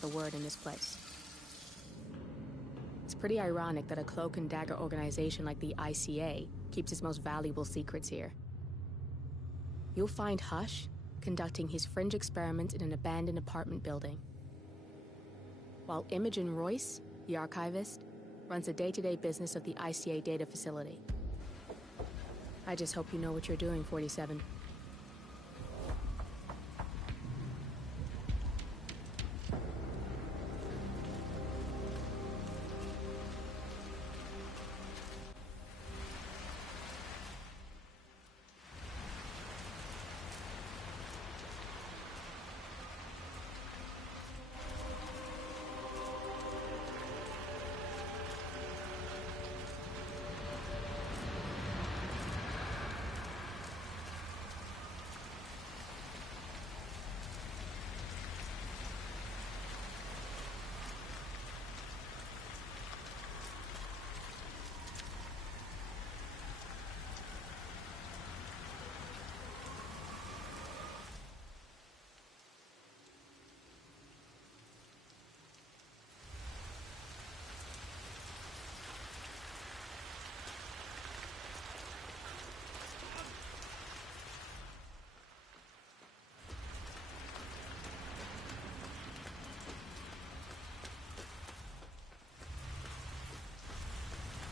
the word in this place. It's pretty ironic that a cloak and dagger organization like the ICA keeps its most valuable secrets here. You'll find Hush conducting his fringe experiments in an abandoned apartment building, while Imogen Royce, the archivist, runs the day-to-day business of the ICA data facility. I just hope you know what you're doing, 47.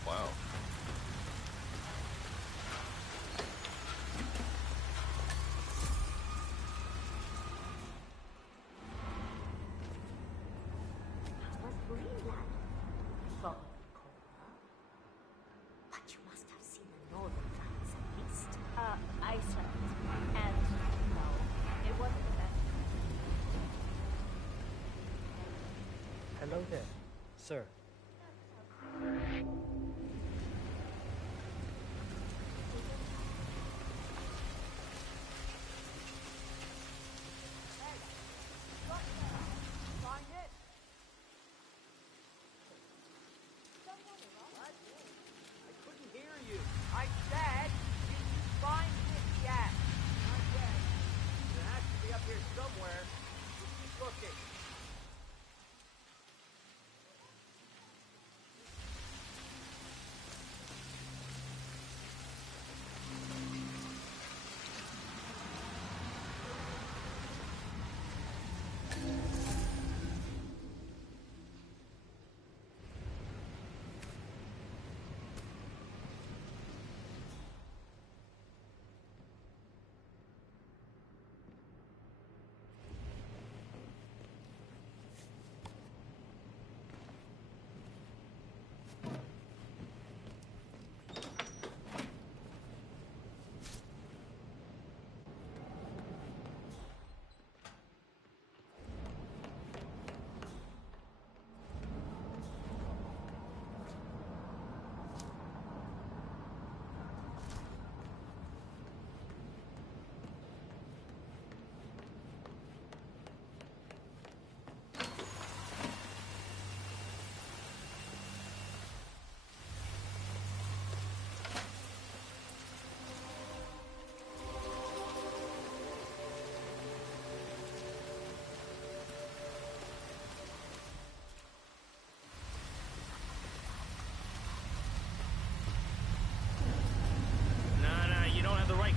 Wow. But you must have seen the northern lights at least. I slept. And no, it wasn't the best. Hello there, sir.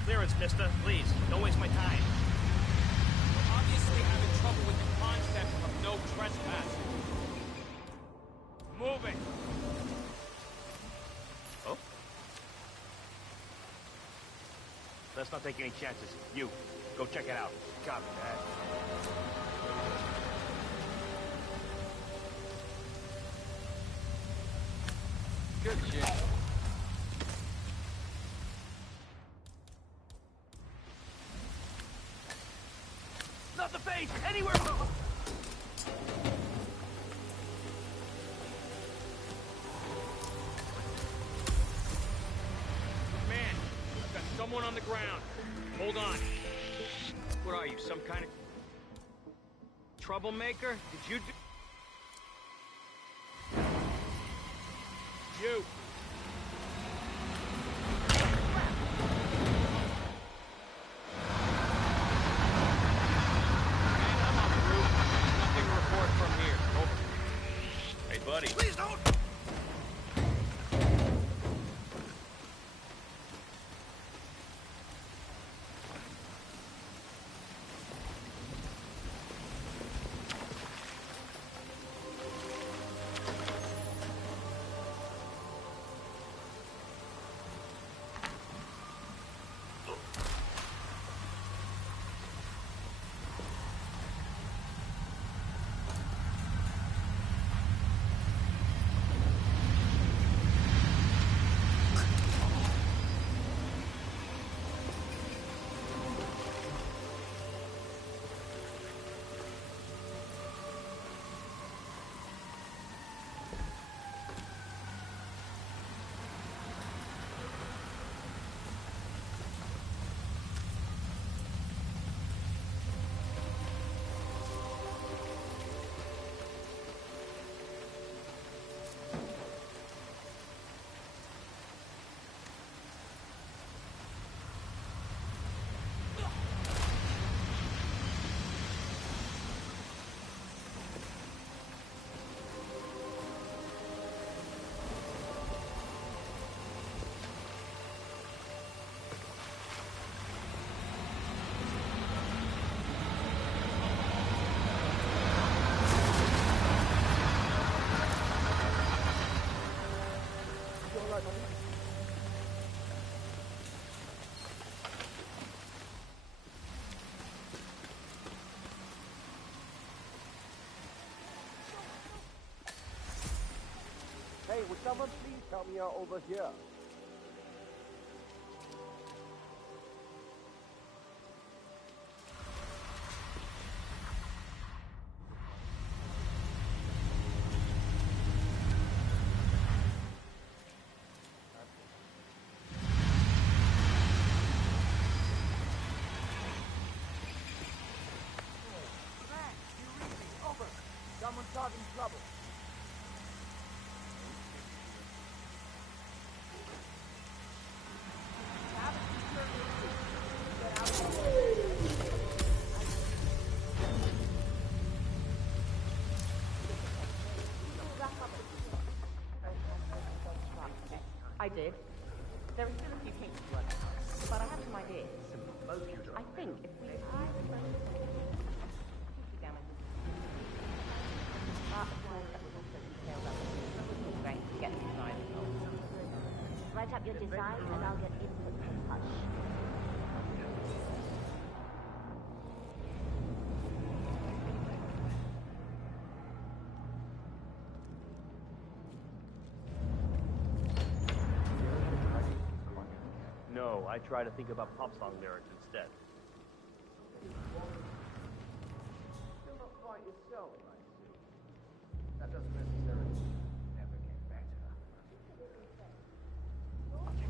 Clearance, mister. Please, don't waste my time. We're obviously having trouble with the concept of no trespass. Move it! Oh? Let's not take any chances. You, go check it out. Copy that. Good shit. Not the face! Anywhere! Man, I've got someone on the ground. Hold on. What are you, some kind of troublemaker? Did you do... You! Nothing to report from here. buddy. Please don't! Hey, would someone please help me out over here? Over. Someone's causing trouble. I did. There are still a few kinks to work out, but I have some ideas. I think if we write up your design and I'll get input from Hush. No, I try to think about pop song lyrics instead. Still not quite yourself, I see. That doesn't necessarily never get better. No, you're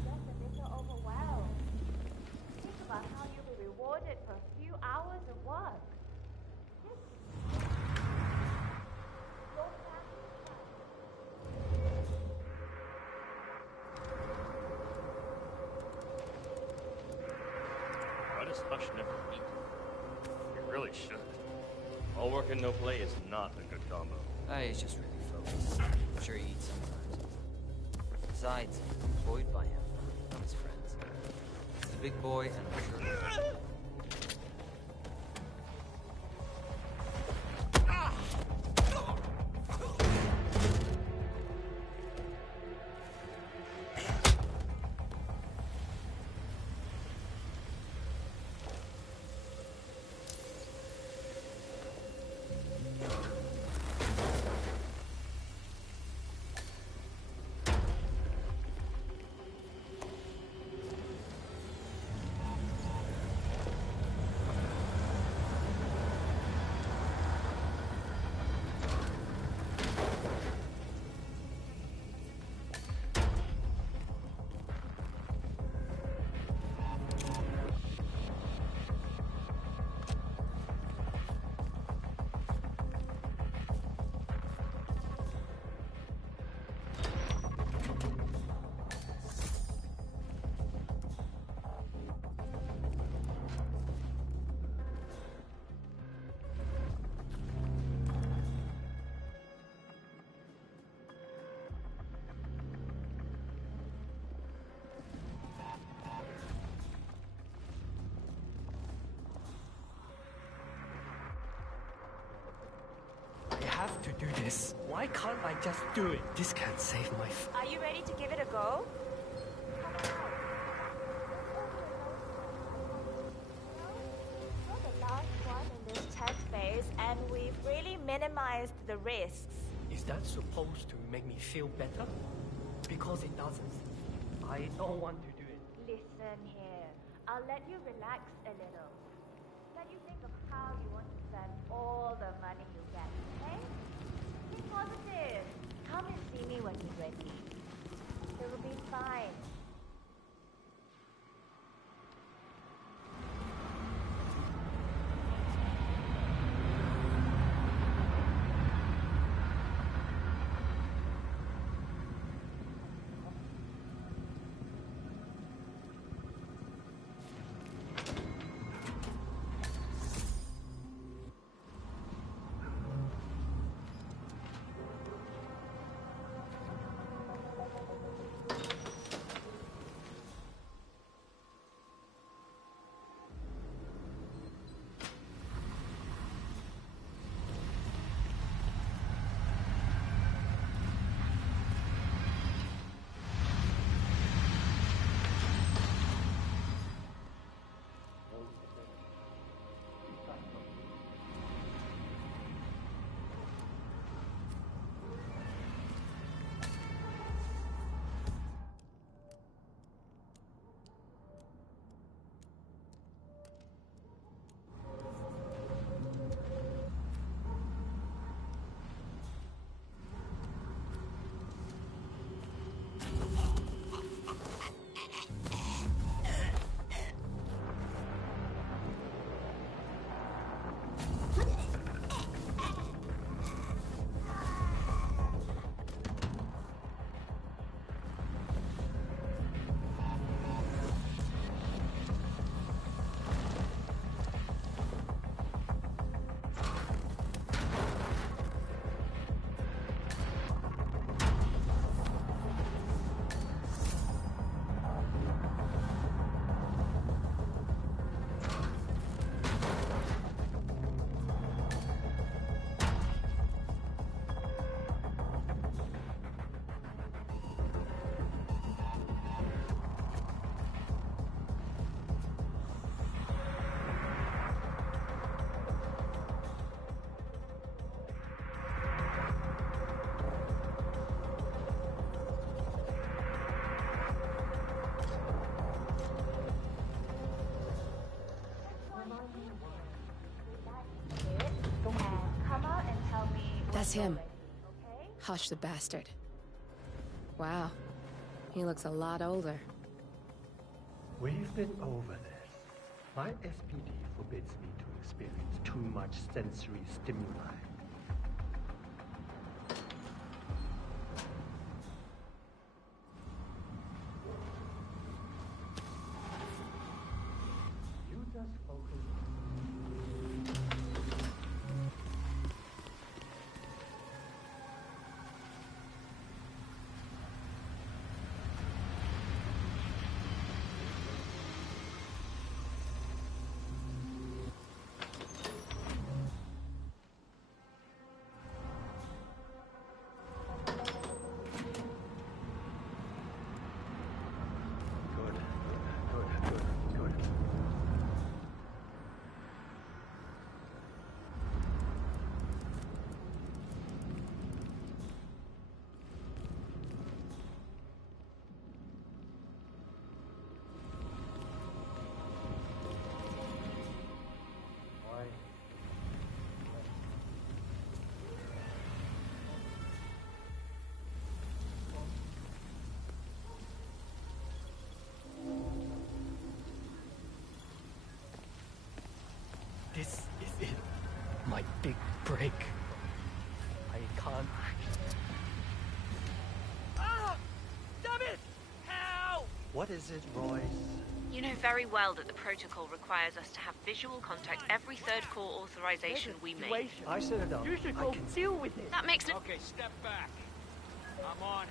just a little overwhelmed. Think about how you'll be rewarded for a few hours of work. Why does Hush never eat? He really should. All work and no play is not a good combo. He's just really focused. I'm sure he eats sometimes. Besides, I'm employed by him, not his friends. He's the big boy, and I'm sure... do this. Why can't I just do it? This can't save my Are you ready to give it a go? Come on. You're the last one in this test phase, and we've really minimized the risks. Is that supposed to make me feel better? Because it doesn't. I don't want to do it. Listen here. I'll let you relax a little. Let you think of how you want to spend all the money you get, okay? Be positive. Come and see me when you're ready. It will be fine. That's him. Hush the bastard. Wow. He looks a lot older. We've been over this. My SPD forbids me to experience too much sensory stimuli. You just focus. Good. Why? This is it. My big break. I can't. Ah! Damn it! Help! What is it, Royce? You know very well that the protocol requires us to have visual contact every third call authorization we make. I set it up. You should I go can deal with it. That makes no... Okay, step back. I'm on it.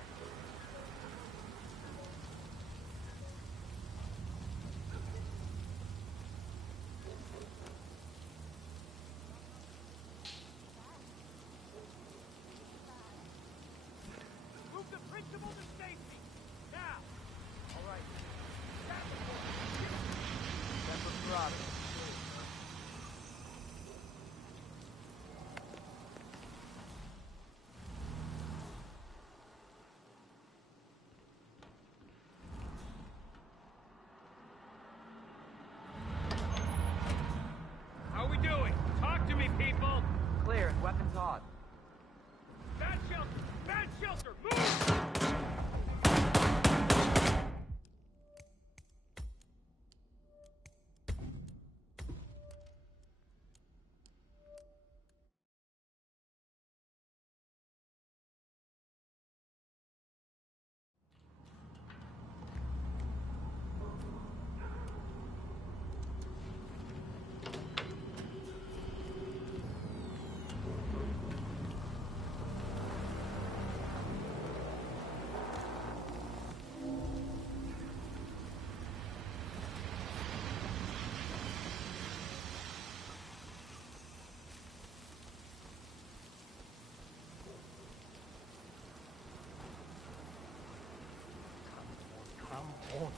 I'm on.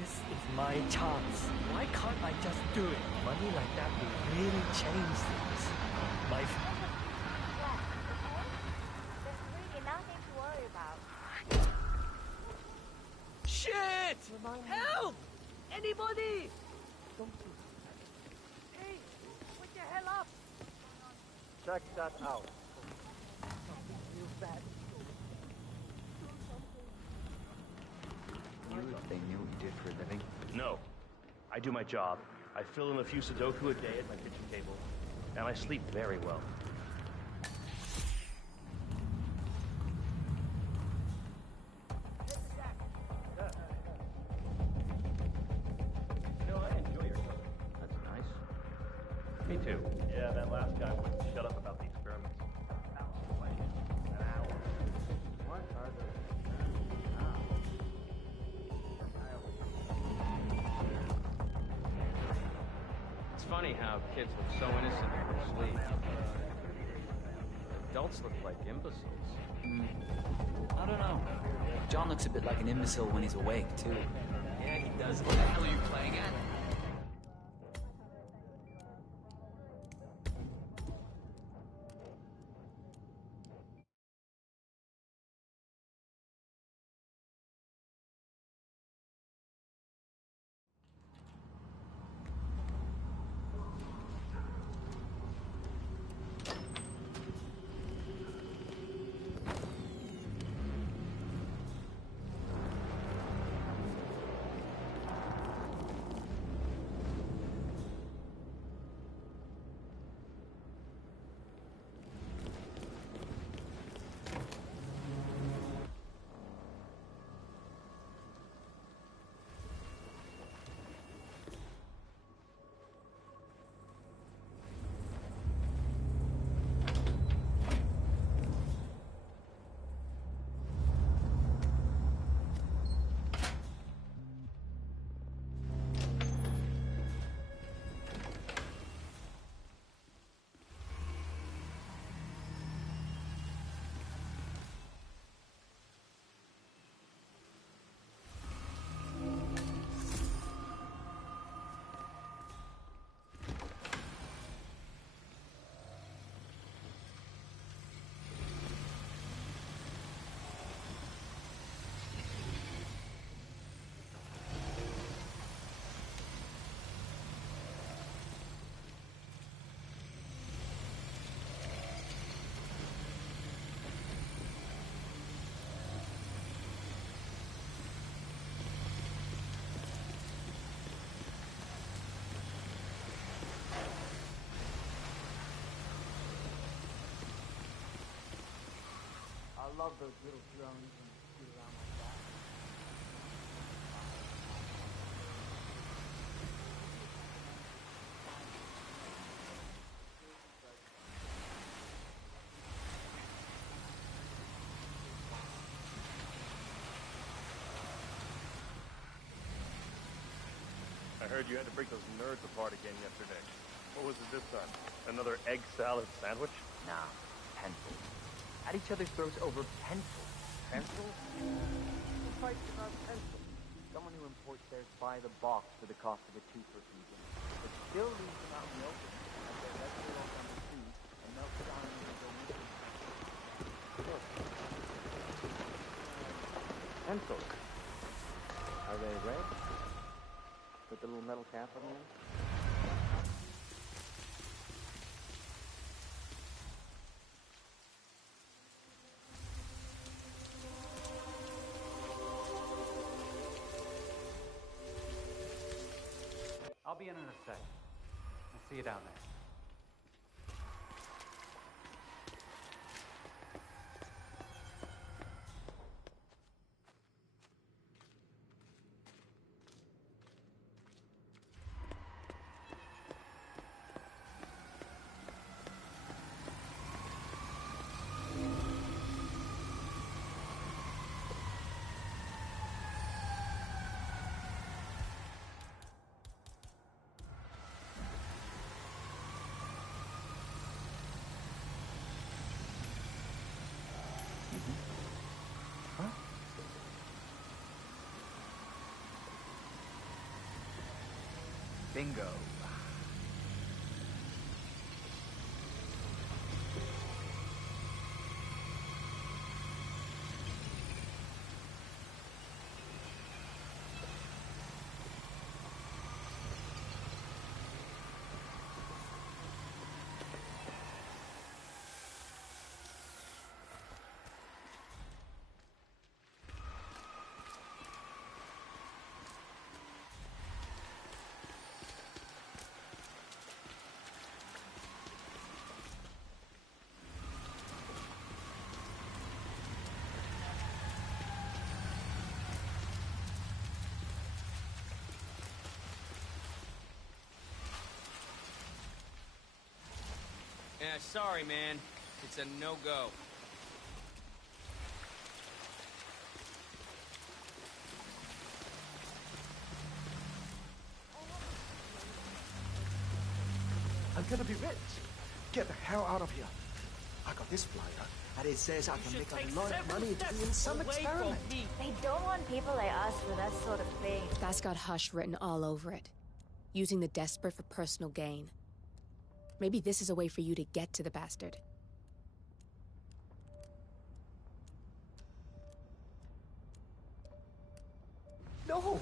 This is my chance. Why can't I just do it? Money like that will really change things. My Relax, okay? There's really nothing to worry about. shit! Help! Anybody! Don't do that. Hey, wake the hell up! Check that out. Real bad. You if they knew what you did for a living? No. I do my job. I fill in a few Sudoku a day at my kitchen table, and I sleep very well. No, I enjoy your cover. That's nice. Me too. Yeah, that last guy wouldn't shut up about the experiments. An hour. What are the... It's funny how kids look so innocent when they sleep. Adults look like imbeciles. I don't know. John looks a bit like an imbecile when he's awake, too. Yeah, he does. What the hell are you playing at? I love those little drones and shoot around like that. I heard you had to break those nerds apart again yesterday. What was it this time? Another egg salad sandwich? Nah, pencils. At each other's throats over pencils. Pencils? Who fights about pencils? Someone who imports theirs by the box for the cost of a tooth refusion, but still leaves them out in the open as their regular old number two and melts down into the missing. Look. Pencils. Are they red? With the little metal cap on the end? I'll be in a sec. I'll see you down there. Bingo. Yeah, sorry, man. It's a no-go. I'm gonna be rich. Get the hell out of here. I got this flyer, and it says I can make a lot of money doing some experiment. They don't want people like us for that sort of thing. That's got Hush written all over it. Using the desperate for personal gain. Maybe this is a way for you to get to the bastard. No,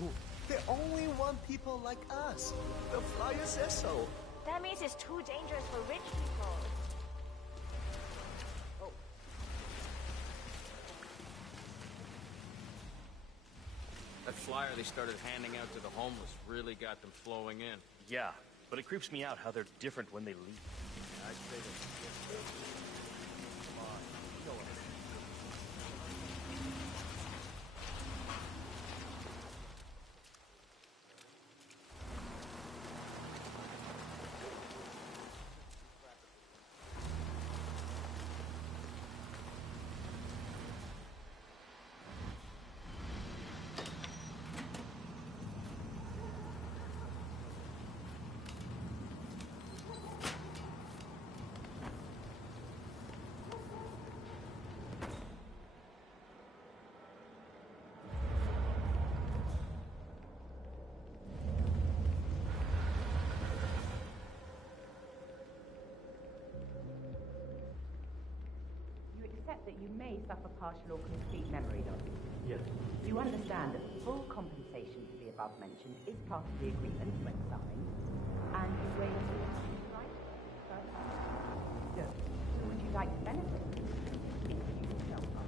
they only want people like us. The flyer says so. That means it's too dangerous for rich people. That flyer they started handing out to the homeless really got them flowing in. Yeah, but it creeps me out how they're different when they leave. I'd say that. Come on, show us. That you may suffer partial or complete memory loss. Yes. You understand that full compensation for the above mentioned is part of the agreement when signed, and you waive the right? Yes. Would you like to benefit? If you yourself are.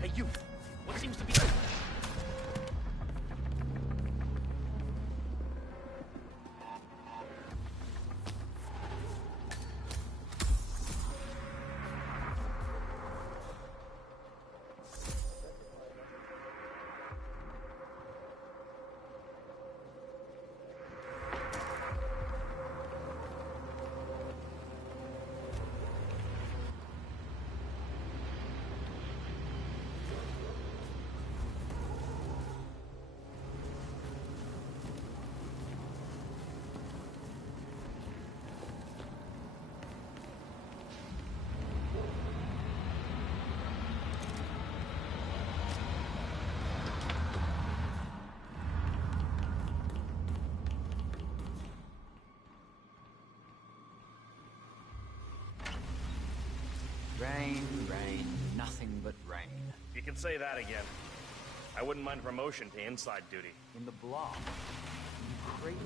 Hey, you! What seems to be... Rain, rain, nothing but rain. You can say that again. I wouldn't mind promotion to inside duty. In the block. You crazy?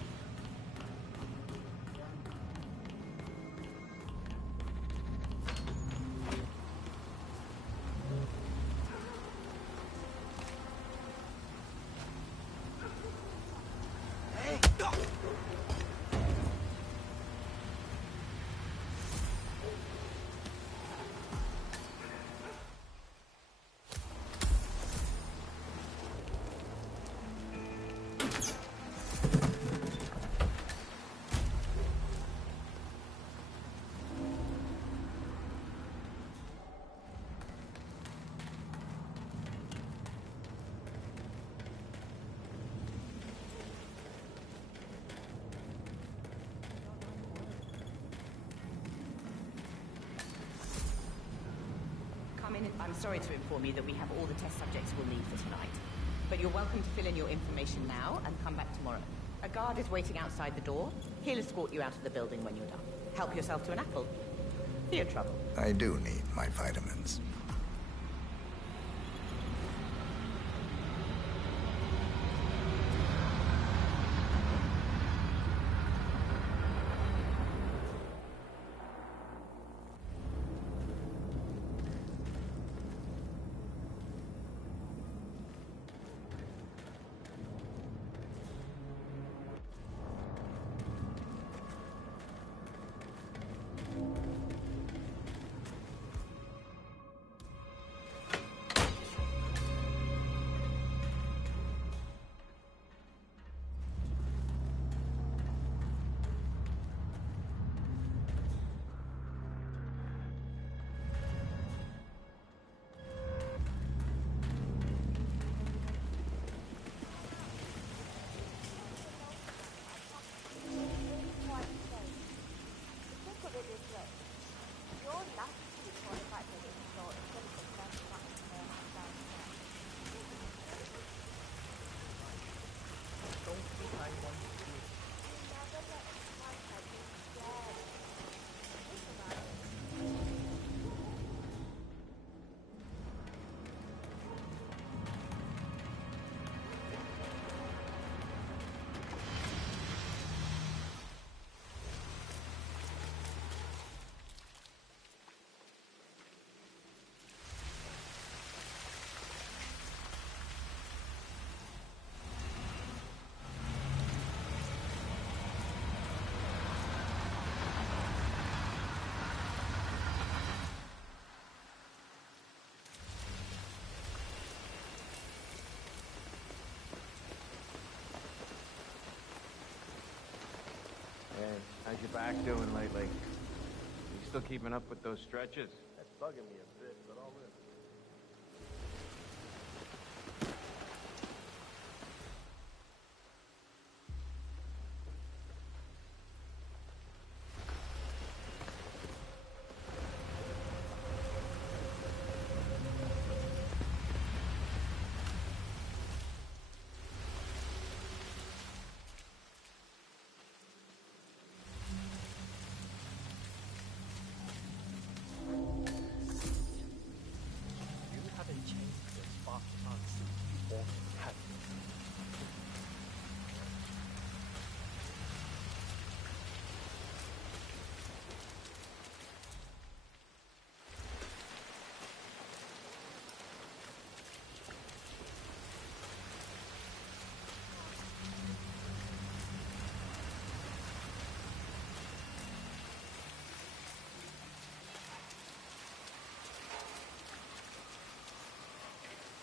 sorry to inform you that we have all the test subjects we'll need for tonight. But you're welcome to fill in your information now and come back tomorrow. A guard is waiting outside the door. He'll escort you out of the building when you're done. Help yourself to an apple. Fear trouble. I do need my vitamins. How's your back doing lately? You still keeping up with those stretches? That's bugging me a bit, but I'll live.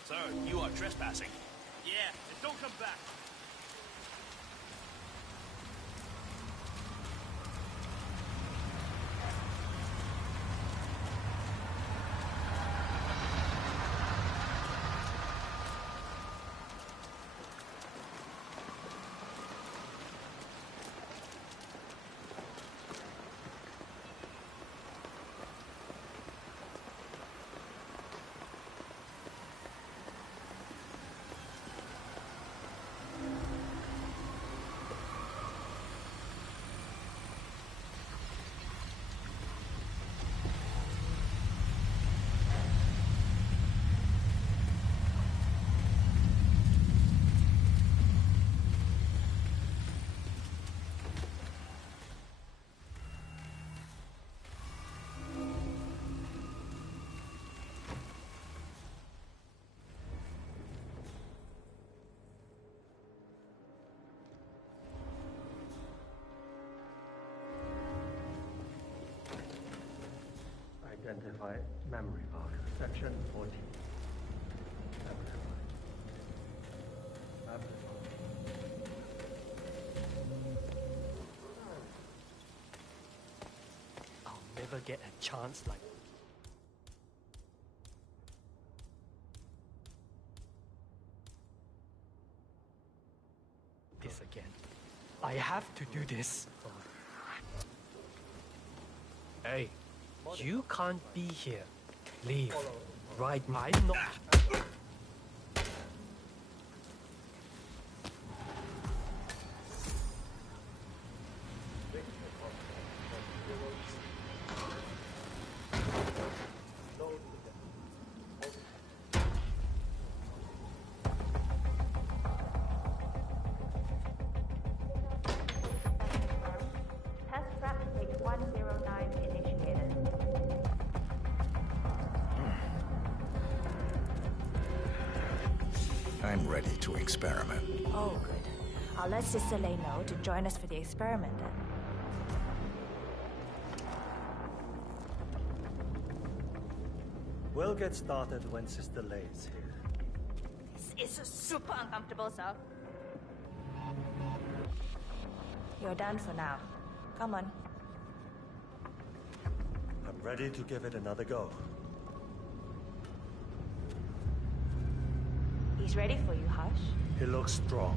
Sir, you are trespassing. Yeah, and don't come back. Identify memory mark, section 14. I'll never get a chance like this again. I have to do this. Hey, you can't be here. Leave. right, I'm not... Test prep H109 initiated. I'm ready to experiment. Oh, good. I'll let Sister Lei know to join us for the experiment then. We'll get started when Sister Lei is here. This is super uncomfortable, sir. You're done for now. Come on. I'm ready to give it another go. He's ready for you, Hush. He looks strong.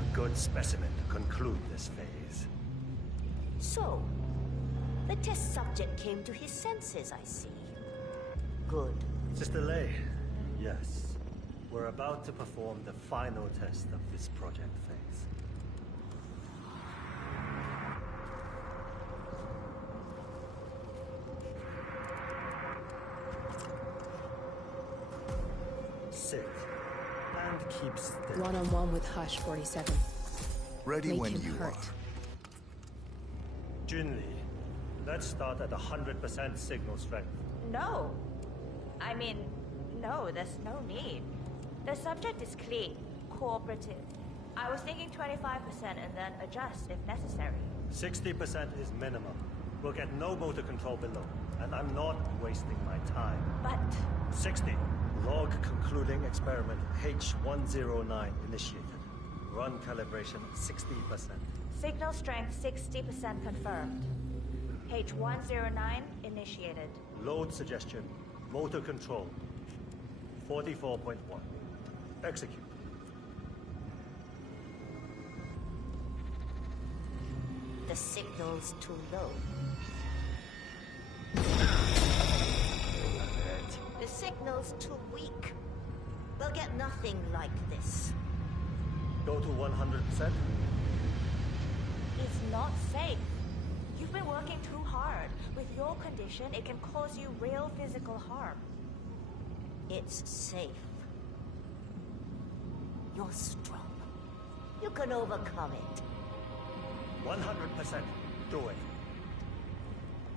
A good specimen to conclude this phase. So, the test subject came to his senses, I see. Good. Sister Lei, yes. We're about to perform the final test of this project phase. Sit. And keep still. One-on-one with Hush 47. Ready Make when him you hurt. are. Junli, let's start at 100% signal strength. No. I mean, no, there's no need. The subject is clean, cooperative. I was thinking 25% and then adjust if necessary. 60% is minimum. We'll get no motor control below, and I'm not wasting my time. But... 60. Log concluding experiment H109 initiated. Run calibration 60%. Signal strength 60% confirmed. H109 initiated. Load suggestion, motor control 44.1. Execute. The signal's too low. The signal's too weak. We'll get nothing like this. Go to 100%. It's not safe. You've been working too hard. With your condition, it can cause you real physical harm. It's safe. You're strong. You can overcome it. 100%. Do it.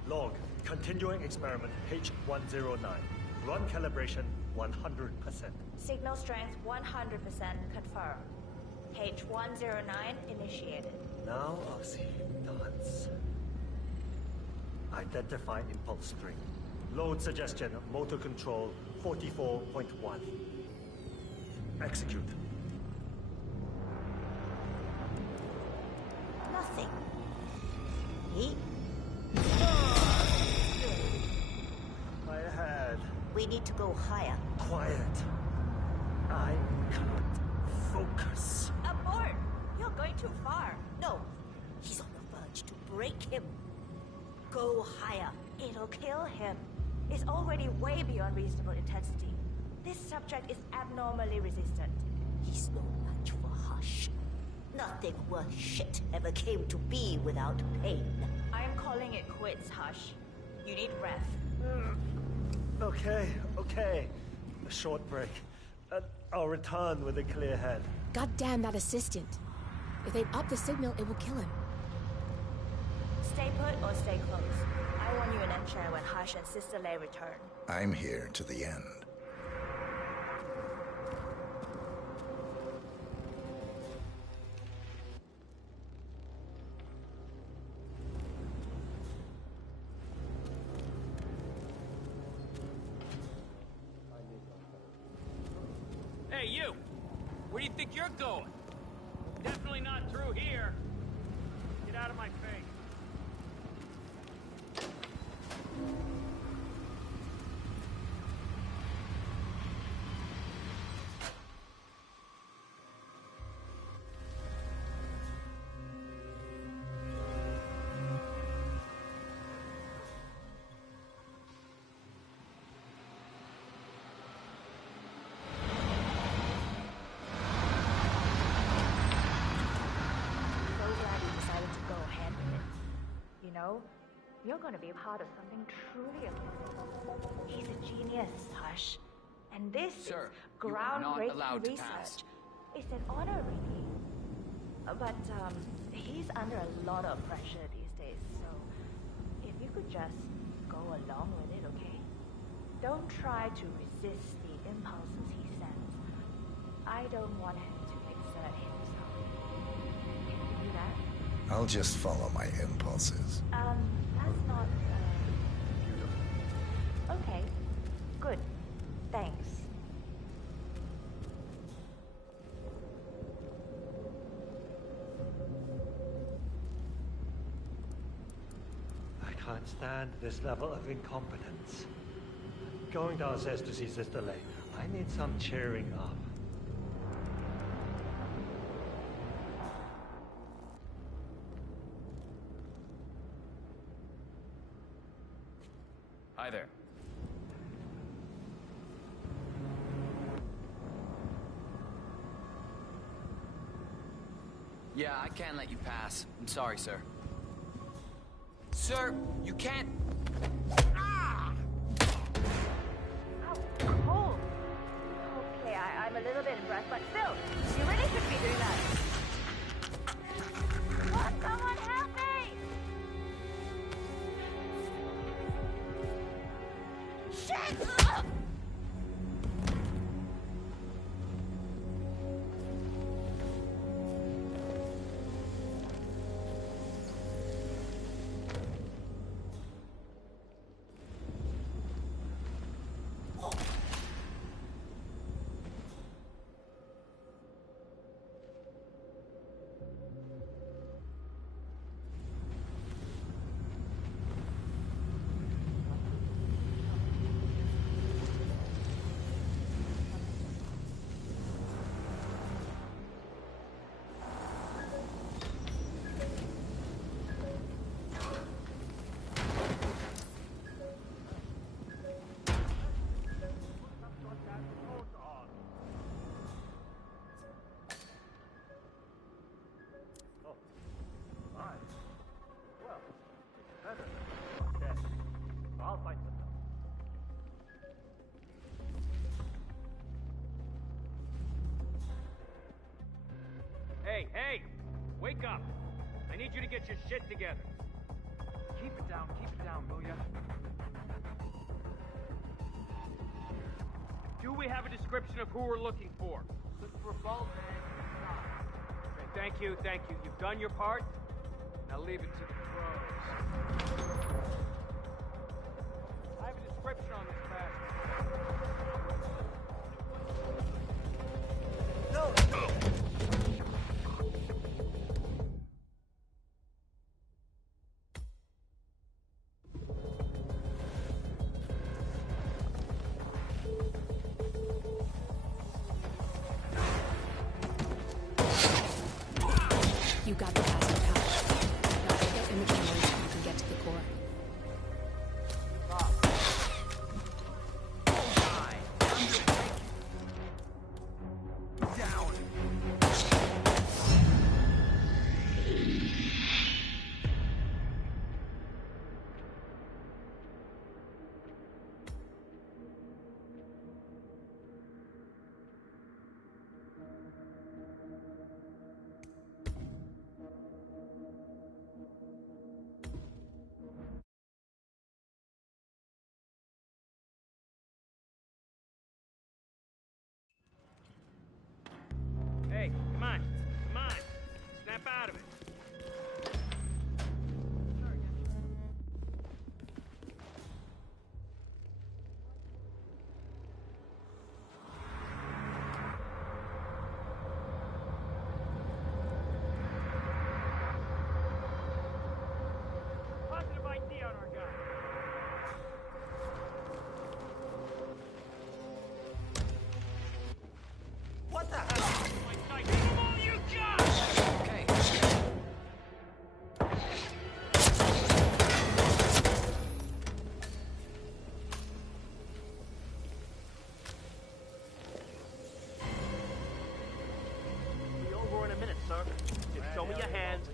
Log continuing experiment H109. Run calibration 100%. Signal strength 100% confirmed. H109 initiated. Now I'll see you dance. Identify impulse string. Load suggestion, motor control 44.1. Execute. Nothing. He? My head. We need to go higher. Quiet. I can't focus. Abort! You're going too far. No. He's on the verge to break him. Go higher. It'll kill him. It's already way beyond reasonable intensity. This subject is abnormally resistant. He's no match for Hush. Nothing worth shit ever came to be without pain. I am calling it quits, Hush. You need rest. Okay. A short break. I'll return with a clear head. God damn that assistant. If they up the signal, it will kill him. Stay put or stay close. I want you in Enchant when Hush and Sister Lei return. I'm here to the end. Hey, you! Where do you think you're going? Definitely not through here. Get out of my face. You're going to be a part of something truly amazing. He's a genius, Hush. And this Sir, is you are not groundbreaking allowed to research. pass. It's an honor, really. But he's under a lot of pressure these days, so if you could just go along with it, okay? Don't try to resist the impulses he sends. I don't want him to exert himself. Can you do that? I'll just follow my impulses. That's not, Okay, good. Thanks. I can't stand this level of incompetence. Going downstairs to see Sister Lei. I need some cheering up. Hi there. Yeah, I can't let you pass. I'm sorry, sir. Sir, you can't... Ow, cold. Okay, I'm a little bit impressed, but still, you really shouldn't be doing that. What? Someone help me! Shit! Hey! Wake up! I need you to get your shit together. Keep it down, will ya? Do we have a description of who we're looking for? Look for a bald man. Okay, thank you. You've done your part. Now leave it to the pros. I have a description on this bastard. No! You got the bastard, Hush. Now go get imaging noise so you can get to the core. Hey, come on. Snap out of it. Positive ID on our guy. What the hell? Give him all you got! Okay. Be over in a minute, sir. Just show me your hands.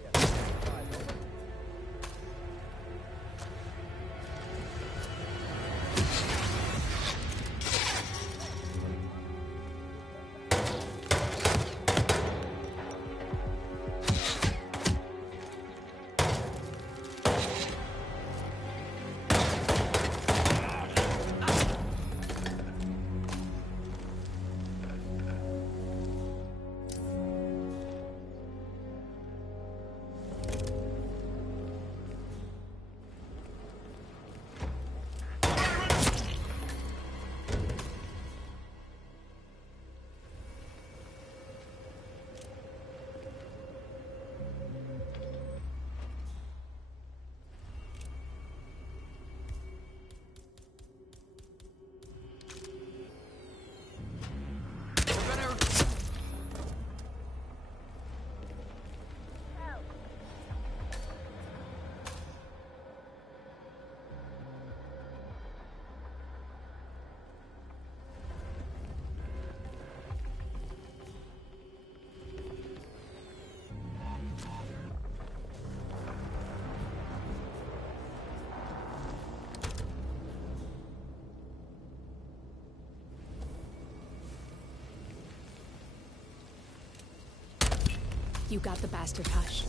You got the bastard, Hush.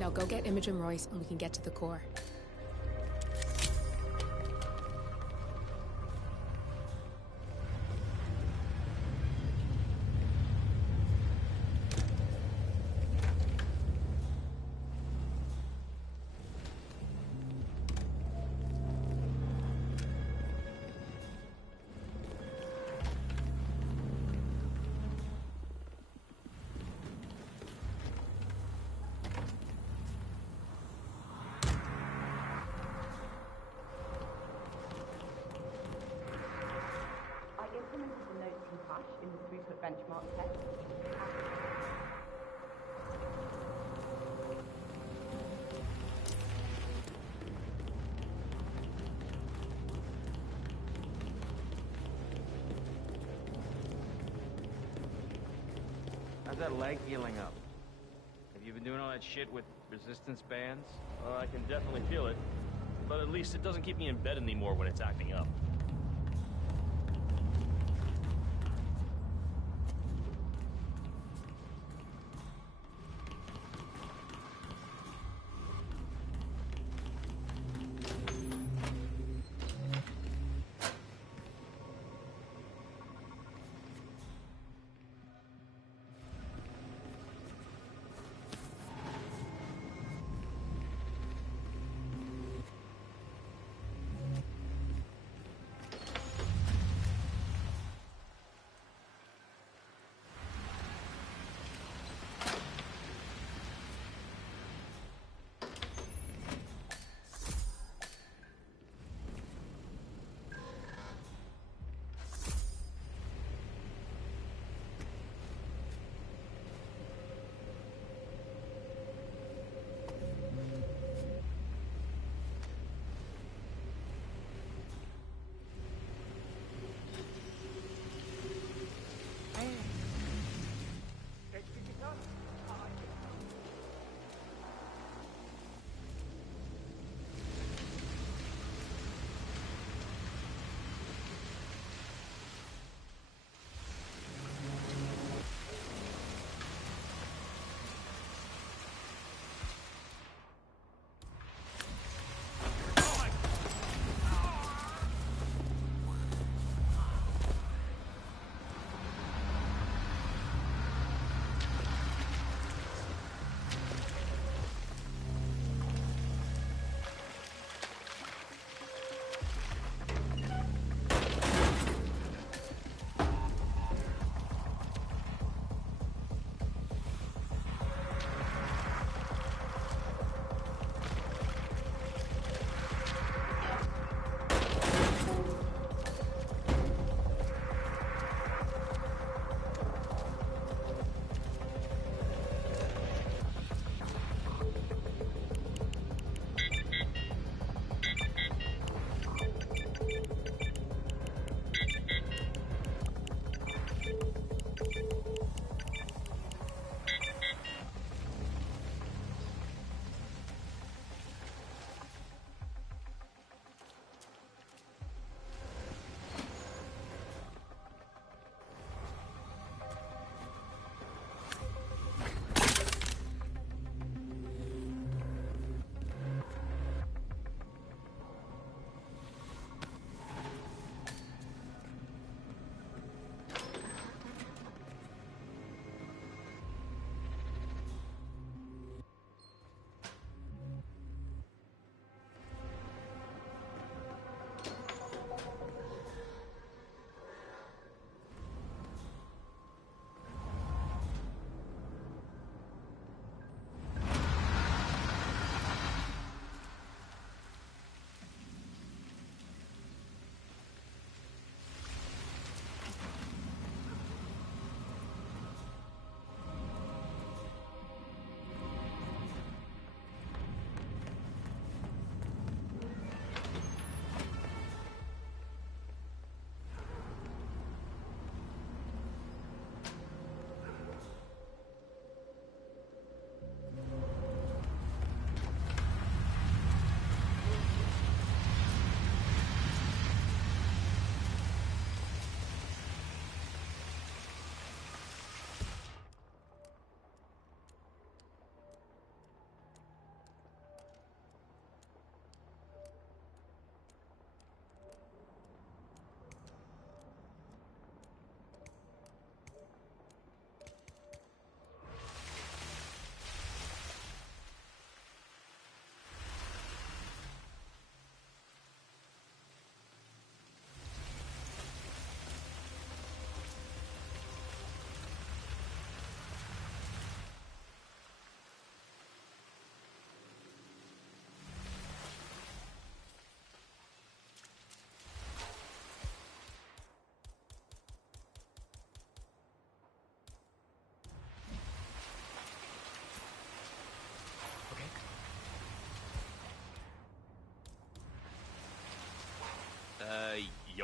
Now go get Imogen Royce and we can get to the core. In the throughput benchmark test. How's that leg healing up? Have you been doing all that shit with resistance bands? I can definitely feel it. But at least it doesn't keep me in bed anymore when it's acting up.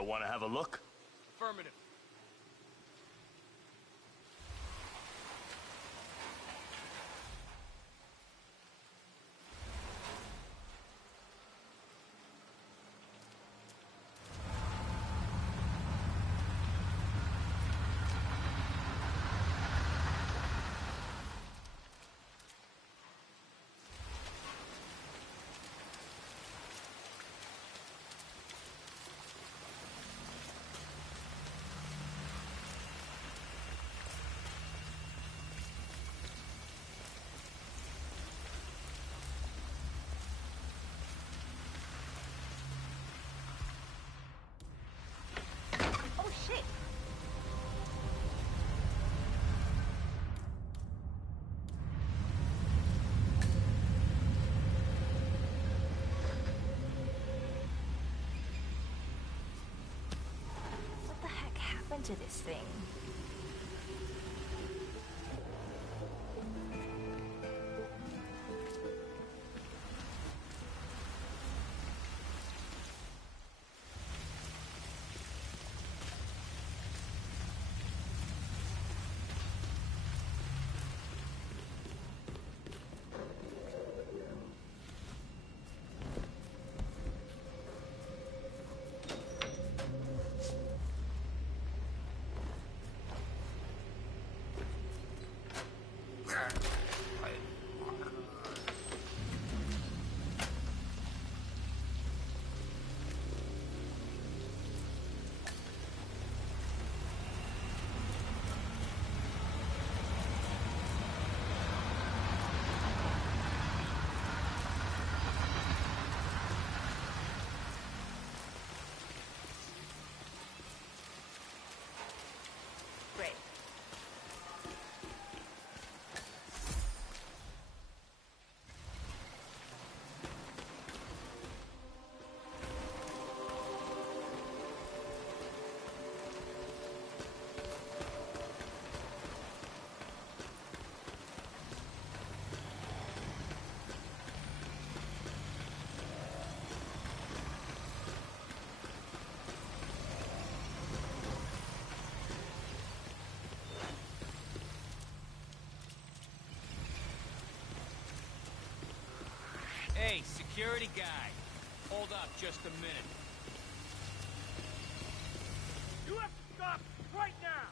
Still want to have a look? Affirmative. Oh shit! What the heck happened to this thing? Great. Hey, security guy. Hold up just a minute. You have to stop right now!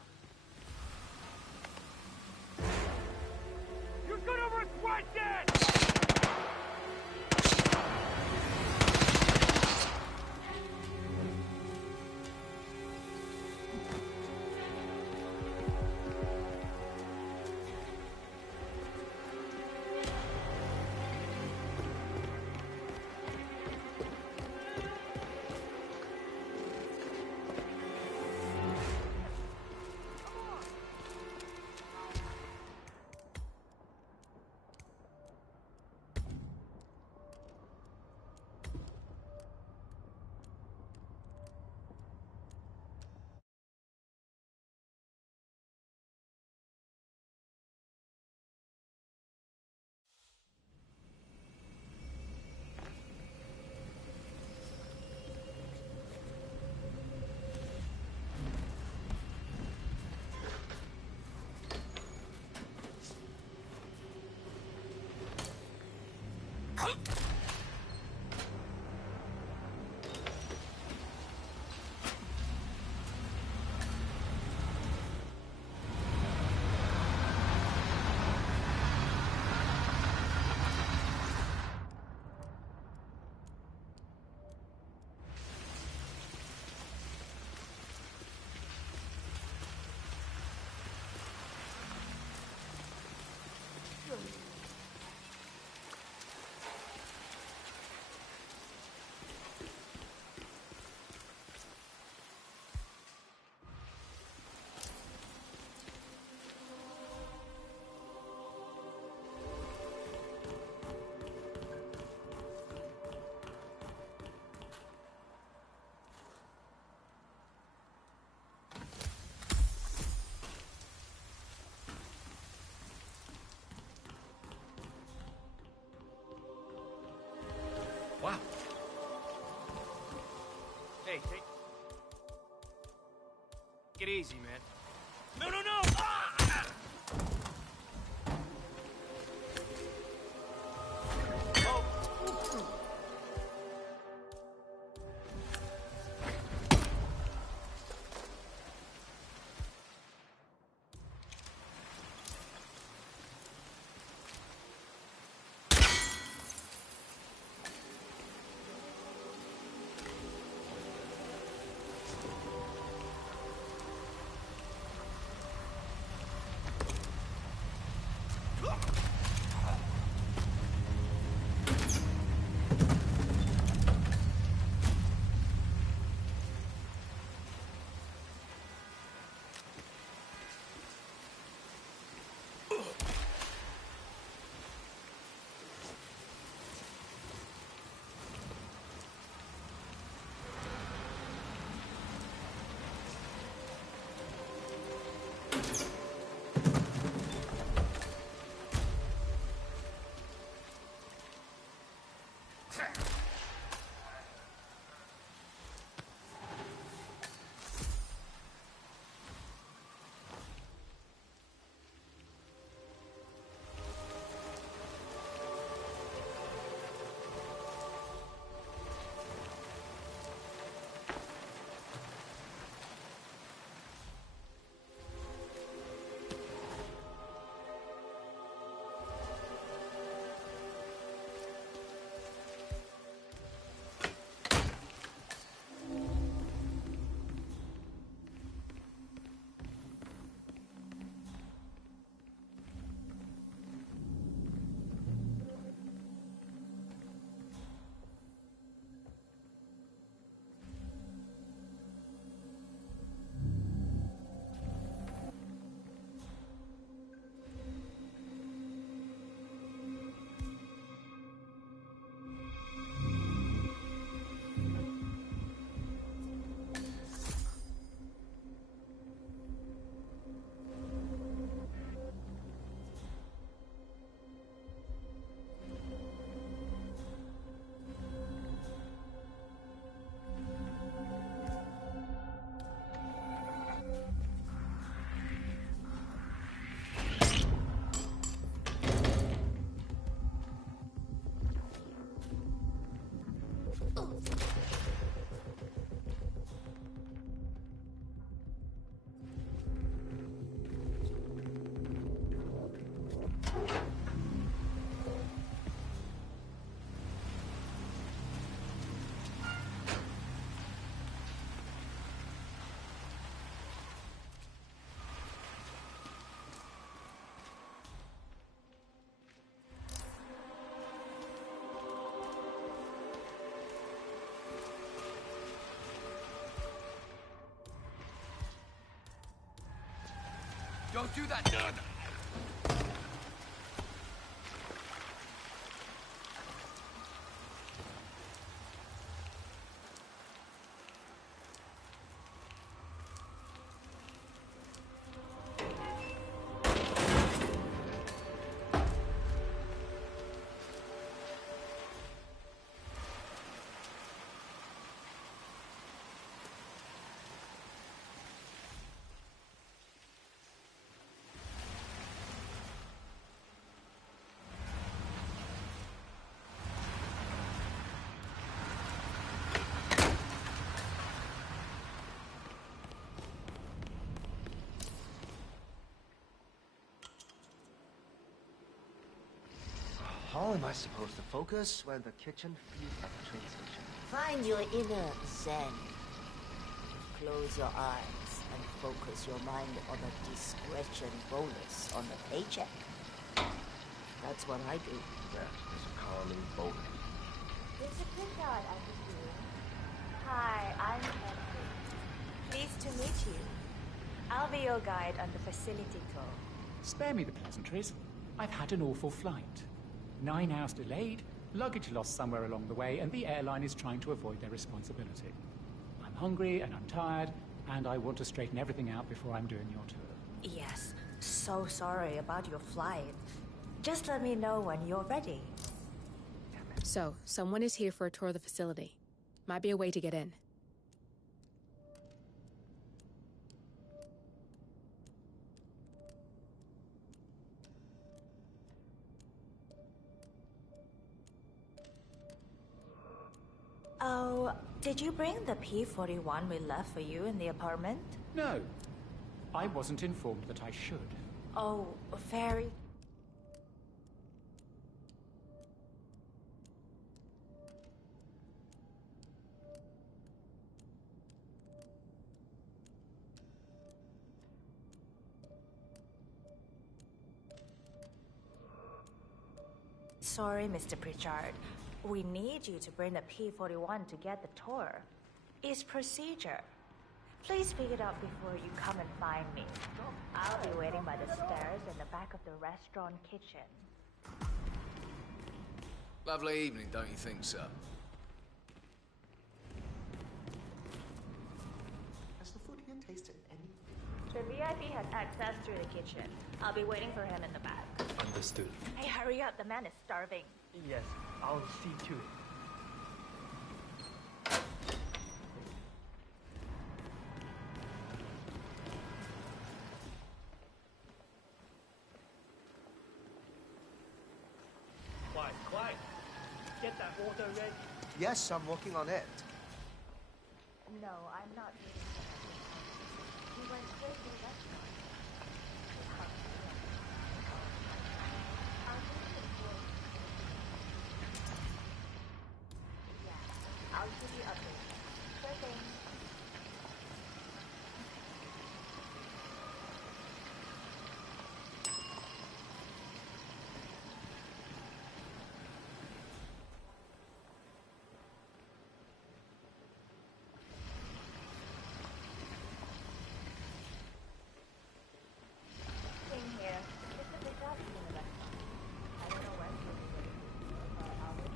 You're gonna regret this! easy, man. No, no, no! Ah! Don't do that! How am I supposed to focus when the kitchen feeds at the train station? Find your inner Zen. Close your eyes and focus your mind on a discretion bonus on the paycheck. That's what I do. Yeah, it's a calming bonus. There's a good card I could do. Hi, I'm Henry. Pleased to meet you. I'll be your guide on the facility tour. Spare me the pleasantries. I've had an awful flight. 9 hours delayed, luggage lost somewhere along the way, and the airline is trying to avoid their responsibility. I'm hungry and I'm tired, and I want to straighten everything out before I'm doing your tour. Yes, so sorry about your flight. Just let me know when you're ready. So, someone is here for a tour of the facility. Might be a way to get in. So, did you bring the P41 we left for you in the apartment? No. I wasn't informed that I should. Oh, very... Sorry, Mr. Pritchard. We need you to bring the P41 to get the tour. It's procedure. Please pick it up before you come and find me. I'll be waiting by the stairs in the back of the restaurant kitchen. Lovely evening, don't you think, sir? Has the food here tasted anything? The VIP has access through the kitchen. I'll be waiting for him in the back. Understood. Hey, hurry up. The man is starving. Yes, I'll see to it. Quiet. Get that order ready. Yes, I'm working on it. No, I'm not doing that. He went straight to the restaurant. I'll give you a call. Yeah, I'll keep you updated. Sure thing. Same here. It's a bit dusty in the restaurant. I don't know when we'll be ready, but I'll wait.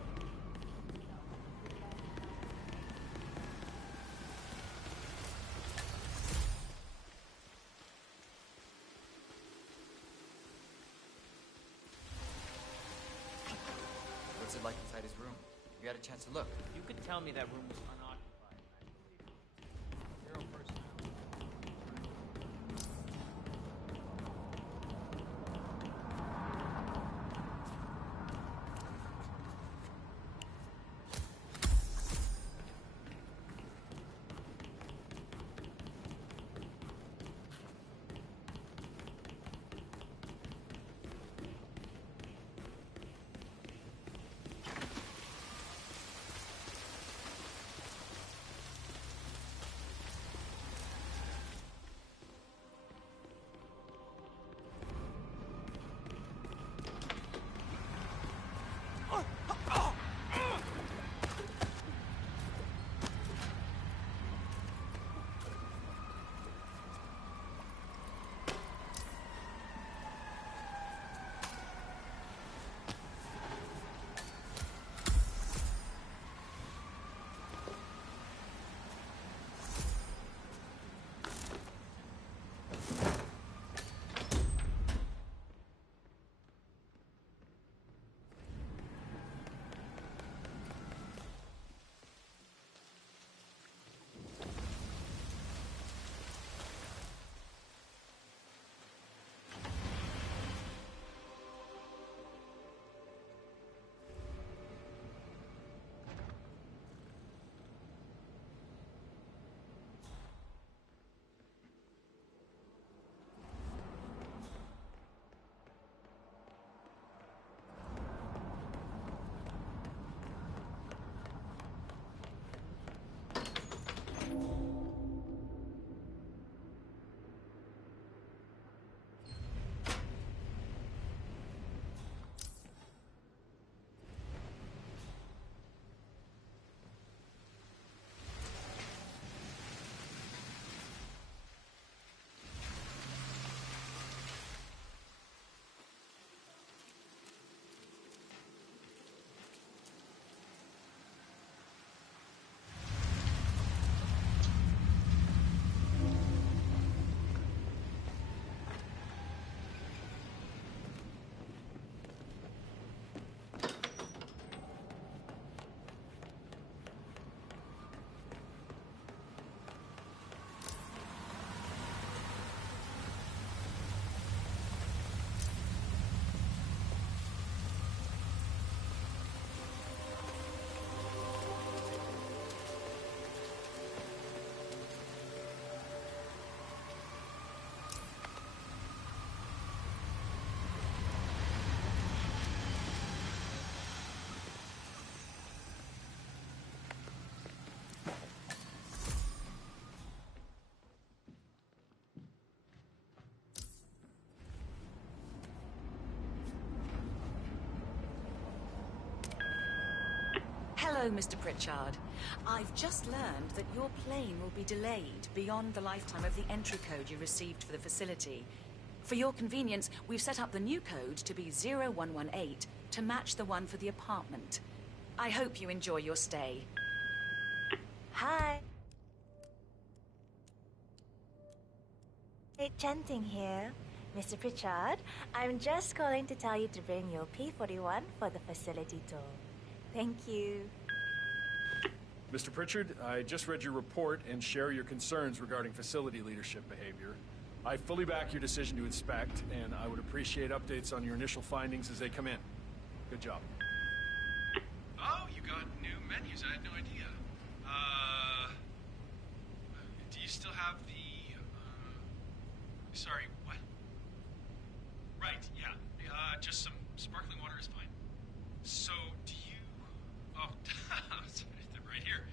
What's it like inside his room? Have you had a chance to look? You could tell me that room was unoccupied. Zero personnel. Hello, Mr. Pritchard. I've just learned that your plane will be delayed beyond the lifetime of the entry code you received for the facility. For your convenience, we've set up the new code to be 0118 to match the one for the apartment. I hope you enjoy your stay. Hi. Hey, Chanting here. Mr. Pritchard, I'm just calling to tell you to bring your P41 for the facility tour. Thank you. Mr. Pritchard, I just read your report and share your concerns regarding facility leadership behavior. I fully back your decision to inspect, and I would appreciate updates on your initial findings as they come in. Good job. Oh, you got new menus. I had no idea. Do you still have the, sorry, what? Right, yeah. Just some sparkling water is fine. So, do you... Oh, they're right here.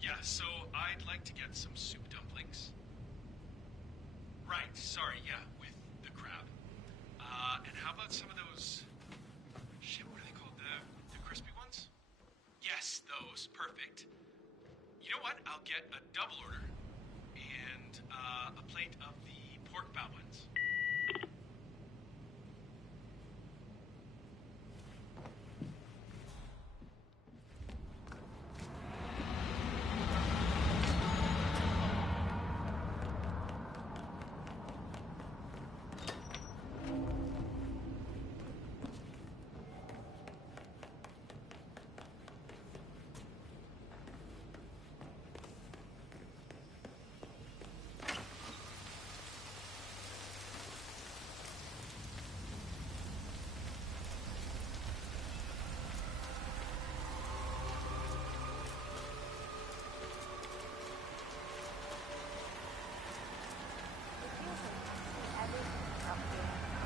Yeah, so I'd like to get some soup dumplings. Right, sorry, yeah, with the crab. And how about some of those... Shit, what are they called? The crispy ones? Yes, those. Perfect. You know what? I'll get a double order. And, a plate of the pork bao buns.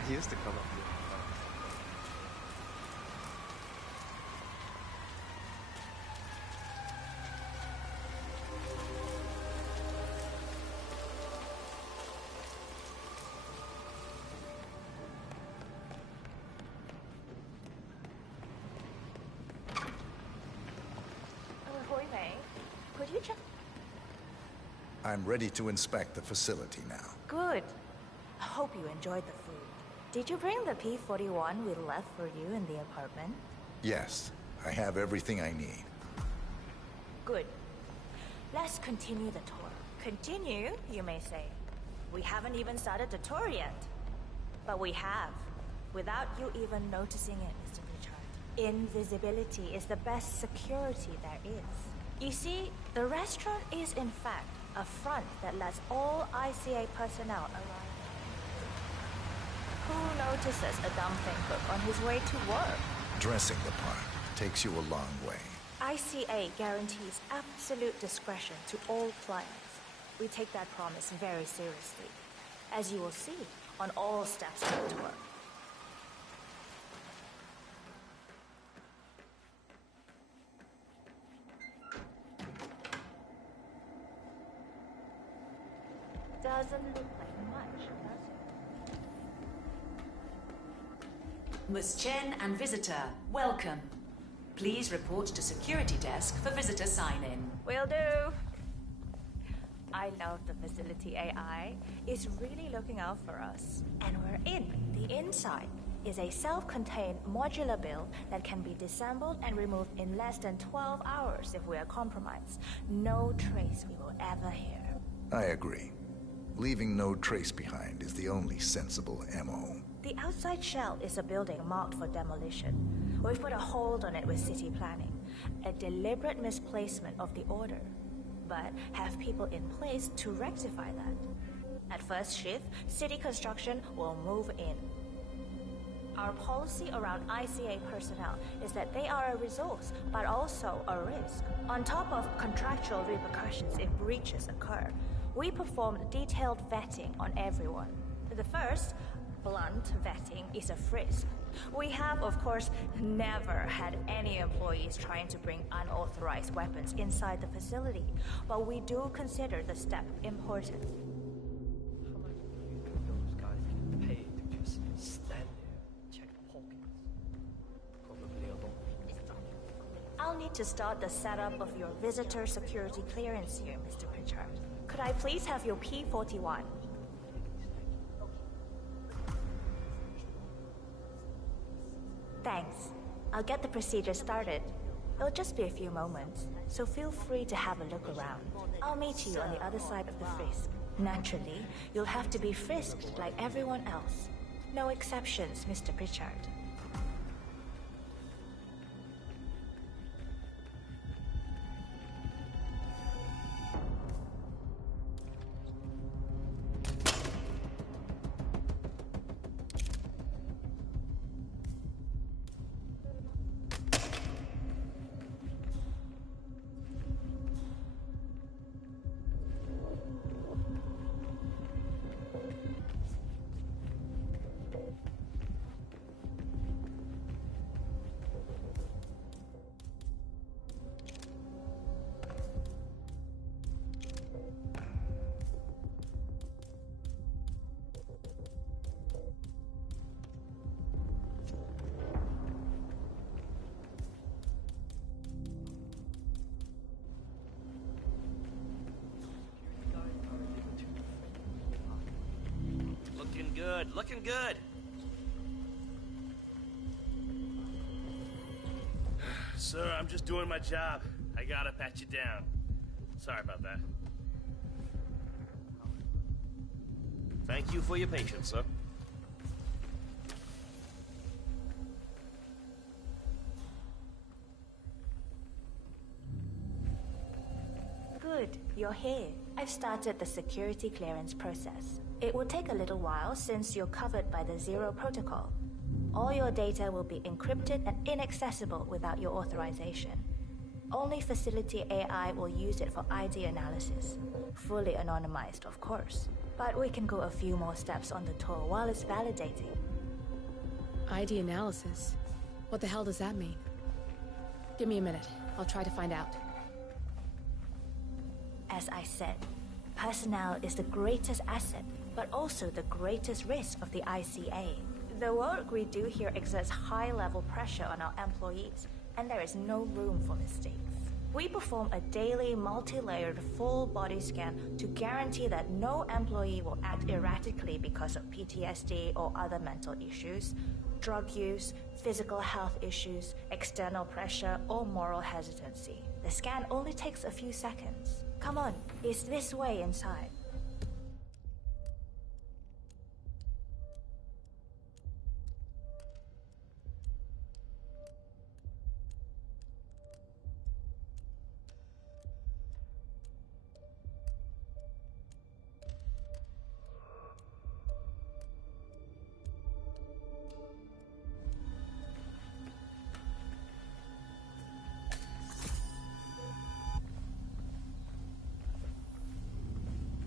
I used to come up here. Hoi Mei, could you check? I'm ready to inspect the facility now. Good. I hope you enjoyed the food. Did you bring the P41 we left for you in the apartment? Yes, I have everything I need. Good. Let's continue the tour. Continue, you may say. We haven't even started the tour yet. But we have, without you even noticing it, Mr. Pritchard. Invisibility is the best security there is. You see, the restaurant is in fact a front that lets all ICA personnel arrive. Who notices a dumpling cook on his way to work? Dressing the part takes you a long way. ICA guarantees absolute discretion to all clients. We take that promise very seriously, as you will see on all steps of the tour. Doesn't look like much, does it? Ms. Chen and visitor, welcome. Please report to security desk for visitor sign-in. Will do. I love the facility AI. It's really looking out for us. And we're in. The inside is a self-contained modular build that can be disassembled and removed in less than 12 hours if we are compromised. No trace we will ever hear. I agree. Leaving no trace behind is the only sensible MO. The outside shell is a building marked for demolition. We've put a hold on it with city planning. A deliberate misplacement of the order. But have people in place to rectify that. At first shift, city construction will move in. Our policy around ICA personnel is that they are a resource, but also a risk. On top of contractual repercussions if breaches occur, we performed detailed vetting on everyone. The first, blunt vetting, is a frisk. We have, of course, never had any employees trying to bring unauthorized weapons inside the facility, but we do consider the step important. How much do you think those guys get paid to just stand there and check pockets? Probably a lot. I'll need to start the setup of your visitor security clearance here, Mr. Pritchard. Could I please have your P41? Thanks. I'll get the procedure started. It'll just be a few moments, so feel free to have a look around. I'll meet you on the other side of the frisk. Naturally, you'll have to be frisked like everyone else. No exceptions, Mr. Pritchard. Looking good. Sir, I'm just doing my job. I gotta pat you down. Sorry about that. Thank you for your patience, sir. Good, you're here. I've started the security clearance process. It will take a little while since you're covered by the Zero Protocol. All your data will be encrypted and inaccessible without your authorization. Only facility AI will use it for ID analysis. Fully anonymized, of course. But we can go a few more steps on the tour while it's validating. ID analysis? What the hell does that mean? Give me a minute. I'll try to find out. As I said, personnel is the greatest asset, but also the greatest risk of the ICA. The work we do here exerts high-level pressure on our employees, and there is no room for mistakes. We perform a daily, multi-layered, full-body scan to guarantee that no employee will act erratically because of PTSD or other mental issues, drug use, physical health issues, external pressure, or moral hesitancy. The scan only takes a few seconds. Come on, it's this way inside.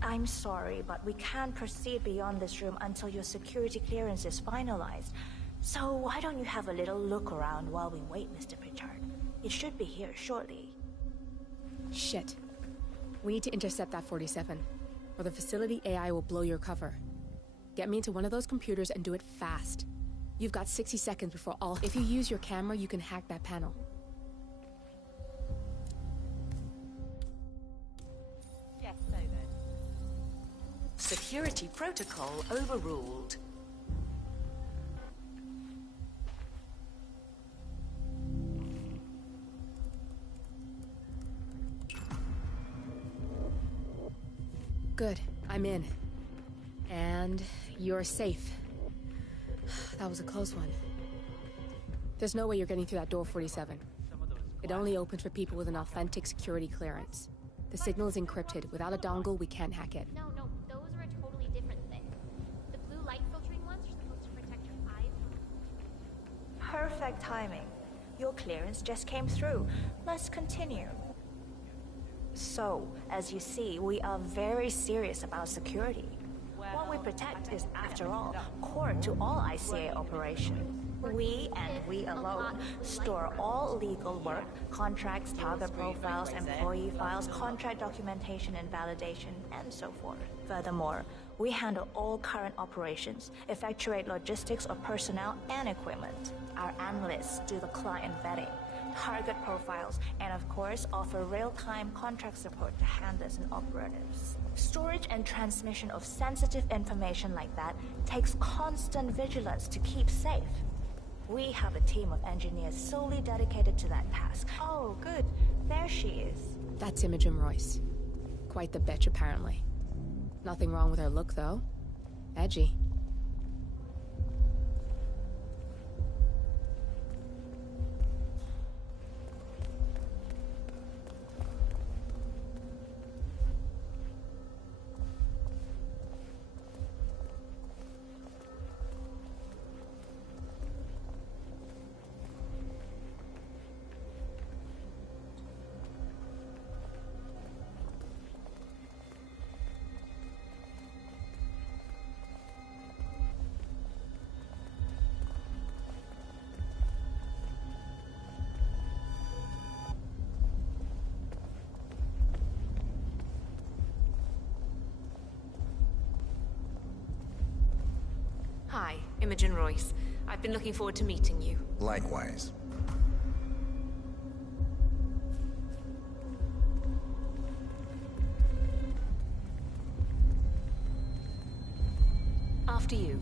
I'm sorry, but we can't proceed beyond this room until your security clearance is finalized. So why don't you have a little look around while we wait, Mr. Pritchard? It should be here shortly. Shit. We need to intercept that 47, or the facility AI will blow your cover. Get me into one of those computers and do it fast. You've got 60 seconds before all... If you use your camera, you can hack that panel. Yes, so then. Security protocol overruled. Good. I'm in. And you're safe. That was a close one. There's no way you're getting through that door 47. It only opens for people with an authentic security clearance. The signal is encrypted. Without a dongle, we can't hack it. No, those are a totally different thing. The blue light filtering ones are supposed to protect your eyes. Perfect timing. Your clearance just came through. Let's continue. So, as you see, we are very serious about security. What we protect is, after all, core to all ICA operations. We, and we alone, store all legal work, contracts, target profiles, employee files, contract documentation and validation, and so forth. Furthermore, we handle all current operations, effectuate logistics of personnel and equipment. Our analysts do the client vetting, target profiles, and of course offer real-time contract support to handlers and operatives. Storage and transmission of sensitive information like that takes constant vigilance to keep safe. We have a team of engineers solely dedicated to that task. Oh, good. There she is. That's Imogen Royce. Quite the bitch, apparently. Nothing wrong with her look, though. Edgy. Hi, Imogen Royce. I've been looking forward to meeting you. Likewise. After you.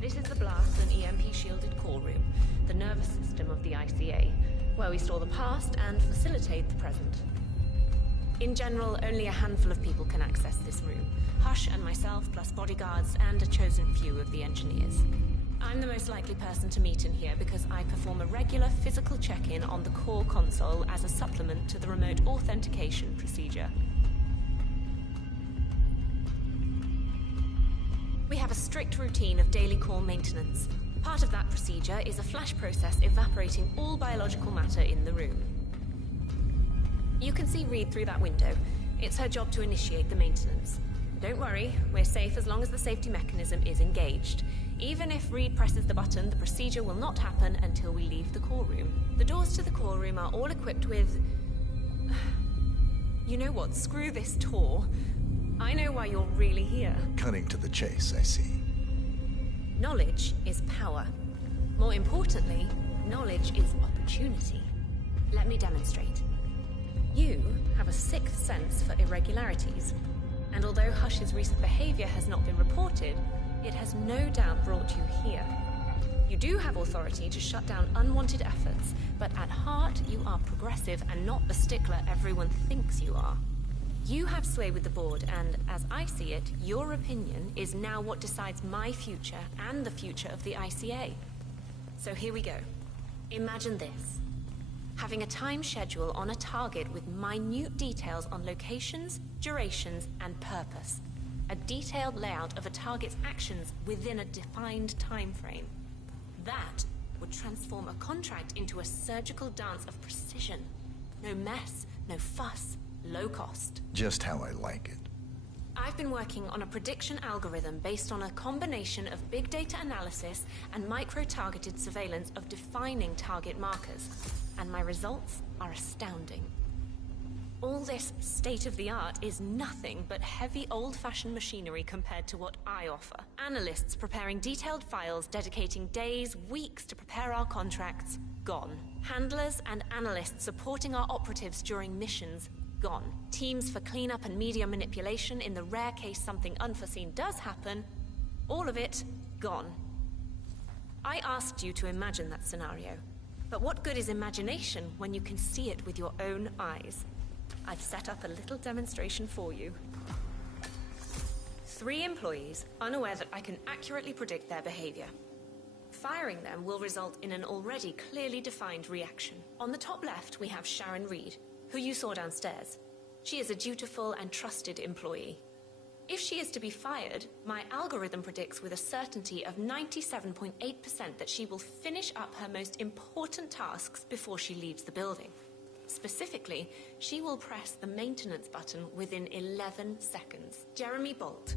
This is the blast and EMP-shielded core room, the nervous system of the ICA, where we store the past and facilitate the present. In general, only a handful of people can access this room. Hush and myself, plus bodyguards and a chosen few of the engineers. I'm the most likely person to meet in here because I perform a regular physical check-in on the core console as a supplement to the remote authentication procedure. We have a strict routine of daily core maintenance. Part of that procedure is a flash process evaporating all biological matter in the room. You can see Reed through that window. It's her job to initiate the maintenance. Don't worry, we're safe as long as the safety mechanism is engaged. Even if Reed presses the button, the procedure will not happen until we leave the core room. The doors to the core room are all equipped with... You know what? Screw this tour. I know why you're really here. Cutting to the chase, I see. Knowledge is power. More importantly, knowledge is opportunity. Let me demonstrate. You have a sixth sense for irregularities. And although Hush's recent behavior has not been reported, it has no doubt brought you here. You do have authority to shut down unwanted efforts, but at heart you are progressive and not the stickler everyone thinks you are. You have sway with the board, and as I see it, your opinion is now what decides my future and the future of the ICA. So here we go. Imagine this. Having a time schedule on a target with minute details on locations, durations, and purpose. A detailed layout of a target's actions within a defined time frame. That would transform a contract into a surgical dance of precision. No mess, no fuss, low cost. Just how I like it. I've been working on a prediction algorithm based on a combination of big data analysis and micro-targeted surveillance of defining target markers. And my results are astounding. All this state-of-the-art is nothing but heavy old-fashioned machinery compared to what I offer. Analysts preparing detailed files, dedicating days, weeks to prepare our contracts, gone. Handlers and analysts supporting our operatives during missions, gone. Teams for cleanup and media manipulation in the rare case something unforeseen does happen, all of it, gone. I asked you to imagine that scenario. But what good is imagination when you can see it with your own eyes? I've set up a little demonstration for you. 3 employees, unaware that I can accurately predict their behavior. Firing them will result in an already clearly defined reaction. On the top left, we have Sharon Reed, who you saw downstairs. She is a dutiful and trusted employee. If she is to be fired, my algorithm predicts with a certainty of 97.8% that she will finish up her most important tasks before she leaves the building. Specifically, she will press the maintenance button within 11 seconds. Jeremy Bolt,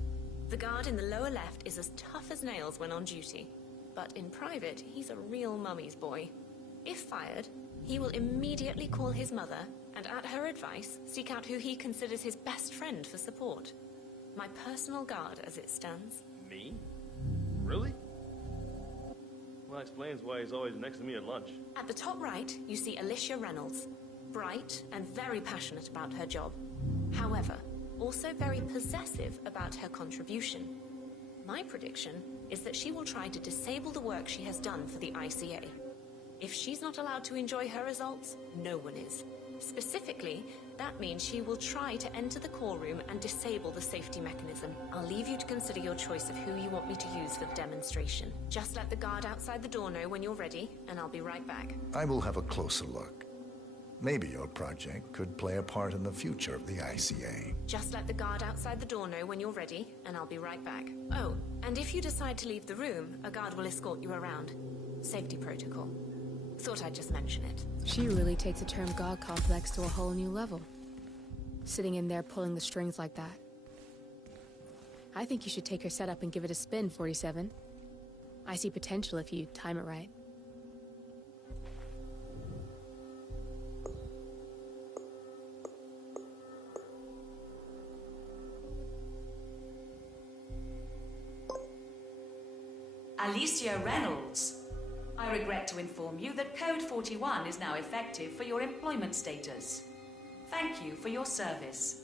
The guard in the lower left is as tough as nails when on duty. But in private, he's a real mummy's boy. If fired, he will immediately call his mother and, at her advice, seek out who he considers his best friend for support. My personal guard, as it stands. Me? Really? Well, that explains why he's always next to me at lunch. At the top right, you see Alicia Reynolds. Bright and very passionate about her job. However, also very possessive about her contribution. My prediction is that she will try to disable the work she has done for the ICA. If she's not allowed to enjoy her results, no one is. Specifically, that means she will try to enter the core room and disable the safety mechanism. I'll leave you to consider your choice of who you want me to use for the demonstration. Just let the guard outside the door know when you're ready, and I'll be right back. I will have a closer look. Maybe your project could play a part in the future of the ICA. Just let the guard outside the door know when you're ready, and I'll be right back. Oh, and if you decide to leave the room, a guard will escort you around. Safety protocol. Thought I'd just mention it. She really takes the term God complex to a whole new level. Sitting in there pulling the strings like that. I think you should take her setup and give it a spin, 47. I see potential if you time it right. Alicia Reynolds. I regret to inform you that Code 41 is now effective for your employment status. Thank you for your service.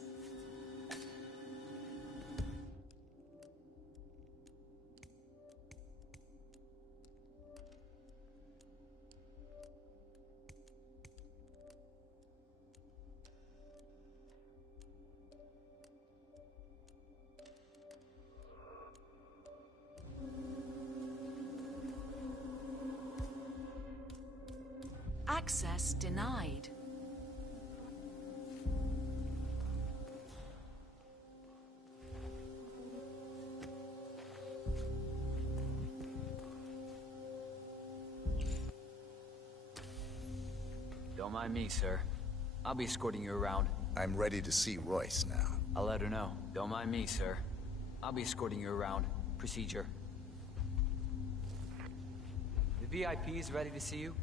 Access denied. Don't mind me, sir. I'll be escorting you around. I'm ready to see Royce now. I'll let her know. Don't mind me, sir. I'll be escorting you around. Procedure. The VIP is ready to see you.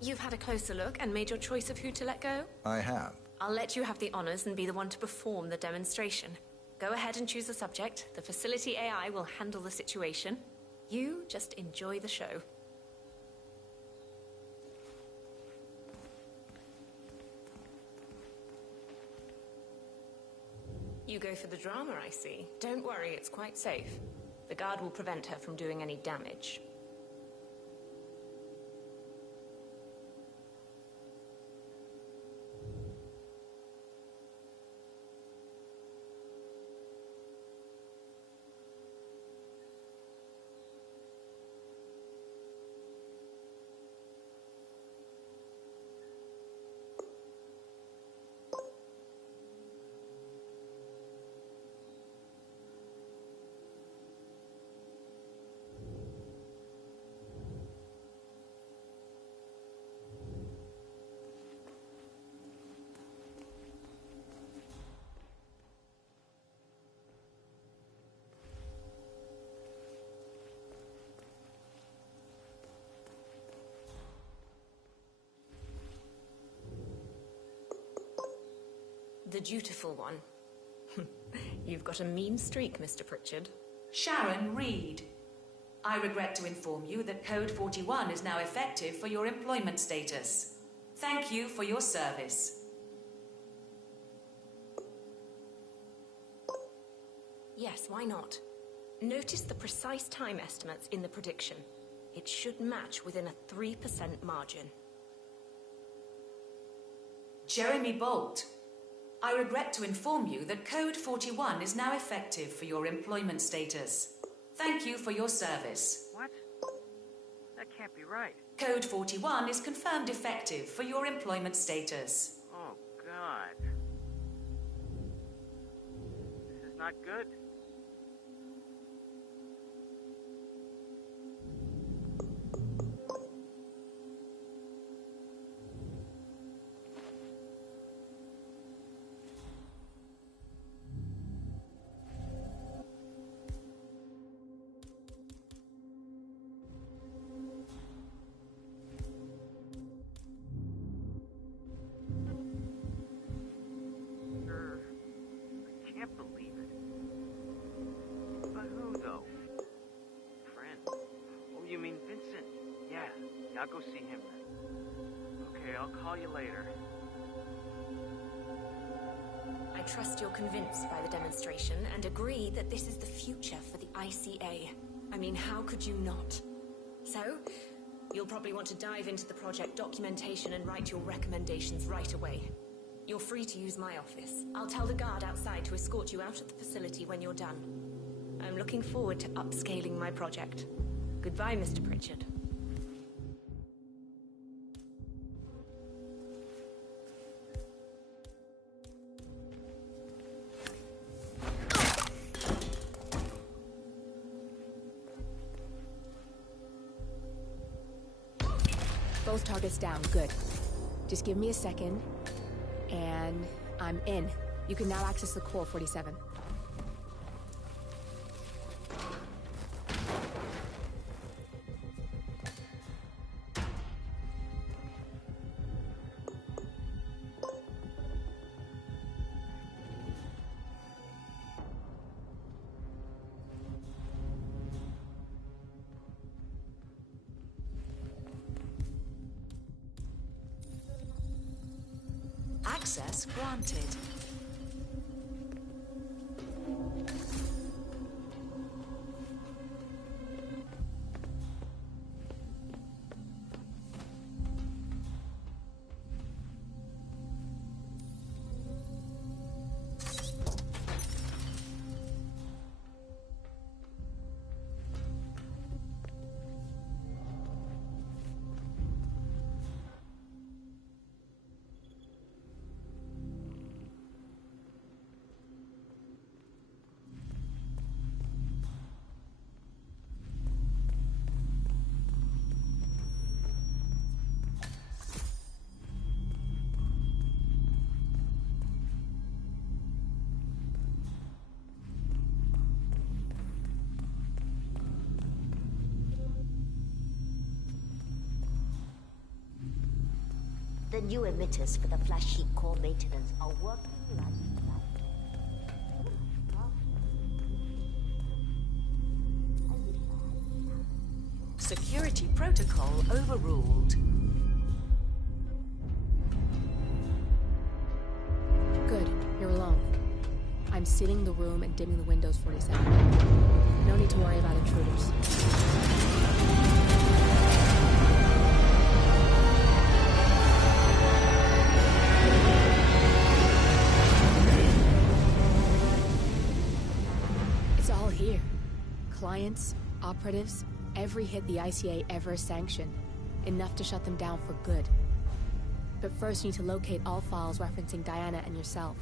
You've had a closer look and made your choice of who to let go? I have. I'll let you have the honors and be the one to perform the demonstration. Go ahead and choose the subject. The facility AI will handle the situation. You just enjoy the show. You go for the drama, I see. Don't worry, it's quite safe. The guard will prevent her from doing any damage. The dutiful one. You've got a mean streak, Mr. Pritchard. Sharon Reed. I regret to inform you that Code 41 is now effective for your employment status. Thank you for your service. Yes, why not? Notice the precise time estimates in the prediction. It should match within a 3% margin. Jeremy Bolt, I regret to inform you that Code 41 is now effective for your employment status. Thank you for your service. What? That can't be right. Code 41 is confirmed effective for your employment status. Oh, God. This is not good. I'll go see him then. Okay, I'll call you later. I trust you're convinced by the demonstration and agree that this is the future for the ICA. I mean, how could you not? So, you'll probably want to dive into the project documentation and write your recommendations right away. You're free to use my office. I'll tell the guard outside to escort you out of the facility when you're done. I'm looking forward to upscaling my project. Goodbye, Mr. Pritchard. Both targets down, good. Just give me a second, and I'm in. You can now access the core 47. Access granted. The new emitters for the flash heat core maintenance are working like Security protocol overruled. Good, you're alone. I'm sealing the room and dimming the windows 47. No need to worry about intruders. Here. Clients, operatives, every hit the ICA ever sanctioned. Enough to shut them down for good. But first you need to locate all files referencing Diana and yourself.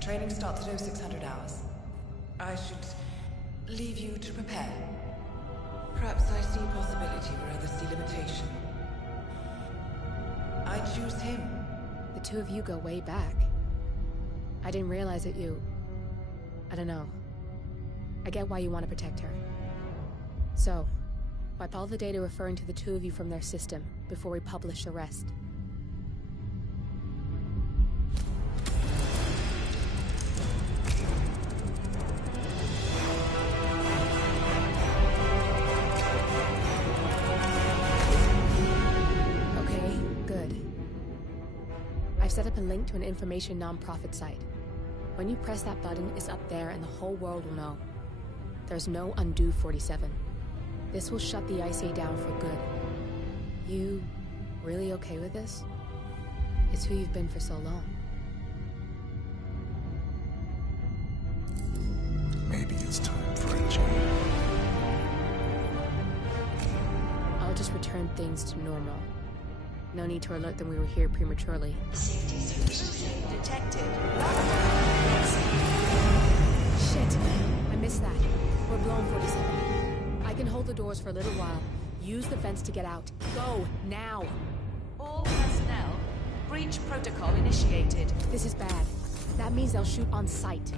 Training starts at 0600 hours. I should leave you to prepare. Perhaps I see possibility where others see limitation. I choose him. The two of you go way back. I didn't realize that you... I don't know. I get why you want to protect her. So, wipe all the data referring to the two of you from their system before we publish the rest. Okay, good. I've set up a link to an information non-profit site. When you press that button, it's up there and the whole world will know. There's no undo 47. This will shut the ICA down for good. You really okay with this? It's who you've been for so long. Maybe it's time for a change. I'll just return things to normal. No need to alert them we were here prematurely. Detected. Shit! I missed that. We're blown 47. I can hold the doors for a little while. Use the fence to get out. Go, now! All personnel, breach protocol initiated. This is bad. That means they'll shoot on sight.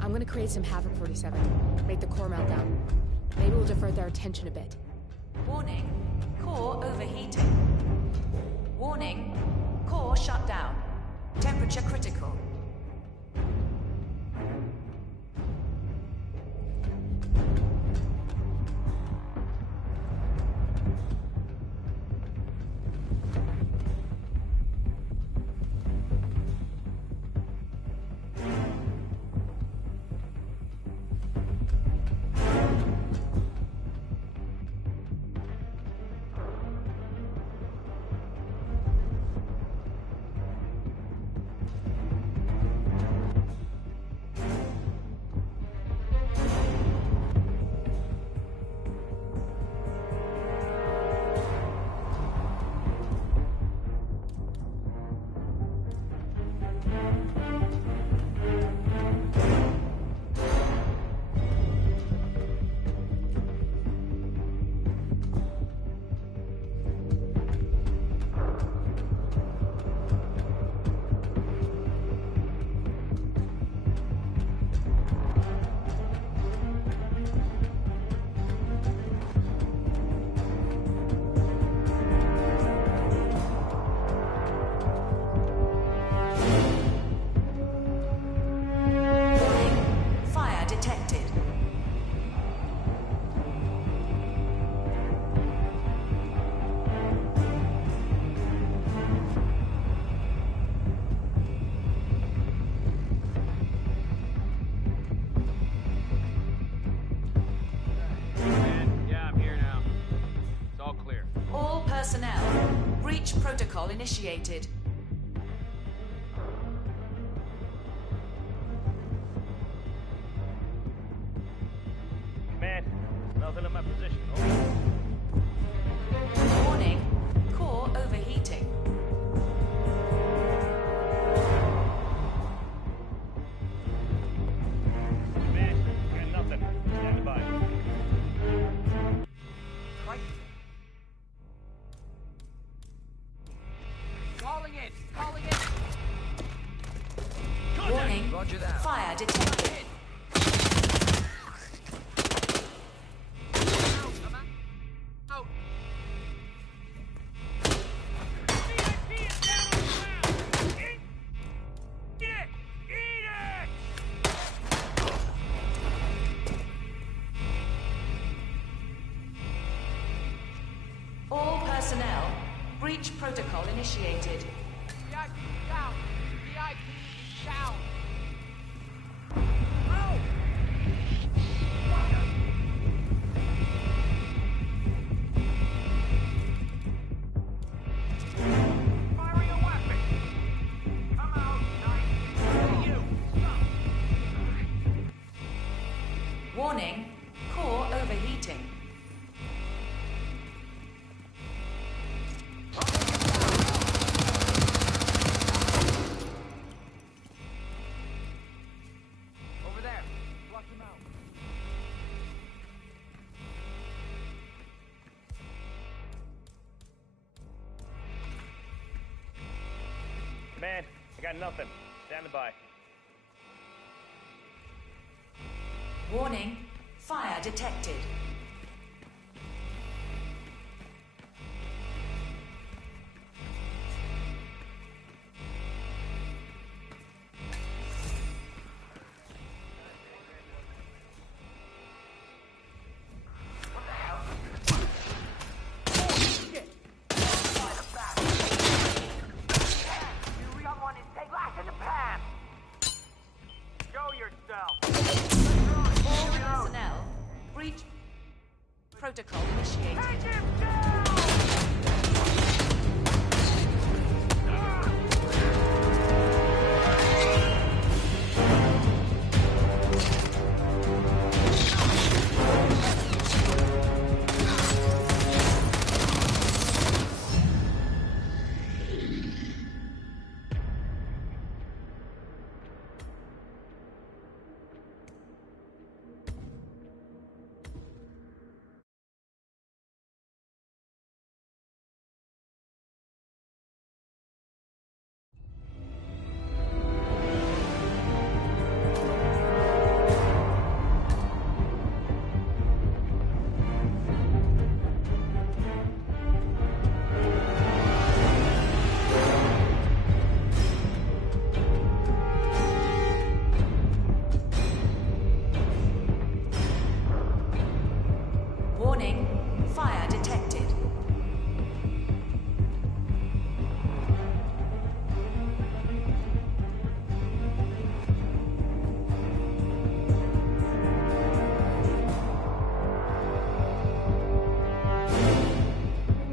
I'm gonna create some havoc, 47. Make the core meltdown. Maybe we'll divert their attention a bit. Warning, core overheating. Warning, core shut down. Temperature critical. Personnel, breach protocol initiated. Command, nothing in my position. Warning, core overheating. Command, got nothing. Stand by. Calling in! Calling in! Warning, Roger that. Fire detected. Out! All personnel, breach protocol initiated. VIP down! VIP is down! Firing a weapon! Come out, nice! Hey, you! Warning, core overheating. Over there! Flush him out. I got nothing. Standing by. Warning, fire detected. Protocol initiated. Warning, fire detected.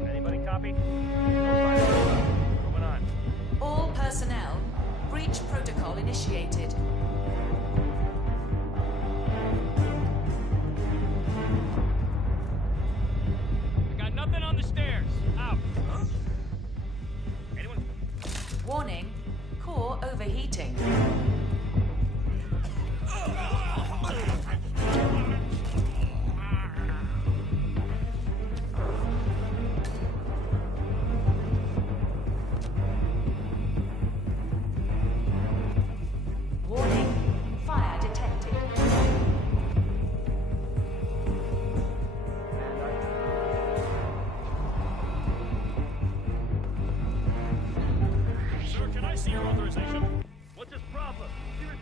Anybody copy? Moving on. All personnel, breach protocol initiated. Nothing on the stairs. Out. Huh? Anyone? Warning, core overheating. Warning, fire detected. Sir, can I see your authorization? What's his problem? Seriously.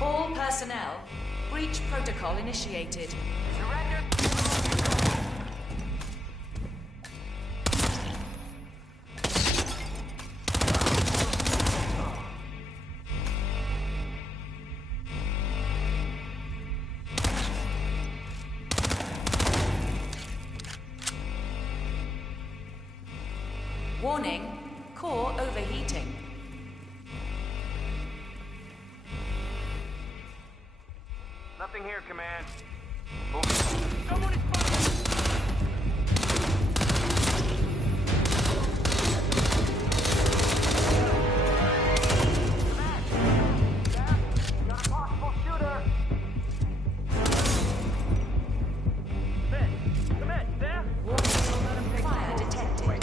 All personnel, breach protocol initiated. Warning, core overheating. Nothing here, Command. Someone is Fire detected.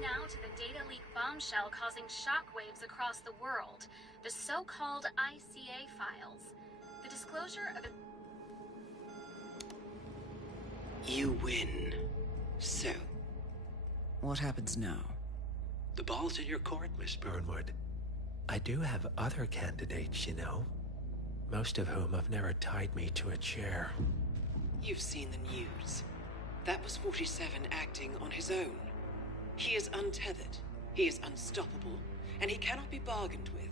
now to the data leak bombshell causing shockwaves across the world. The so-called ICA files. The disclosure of... You win. So, what happens now? The ball's in your court, Miss Burnwood. I do have other candidates, you know. Most of whom have never tied me to a chair. You've seen the news. That was 47 acting on his own. He is untethered, he is unstoppable, and he cannot be bargained with.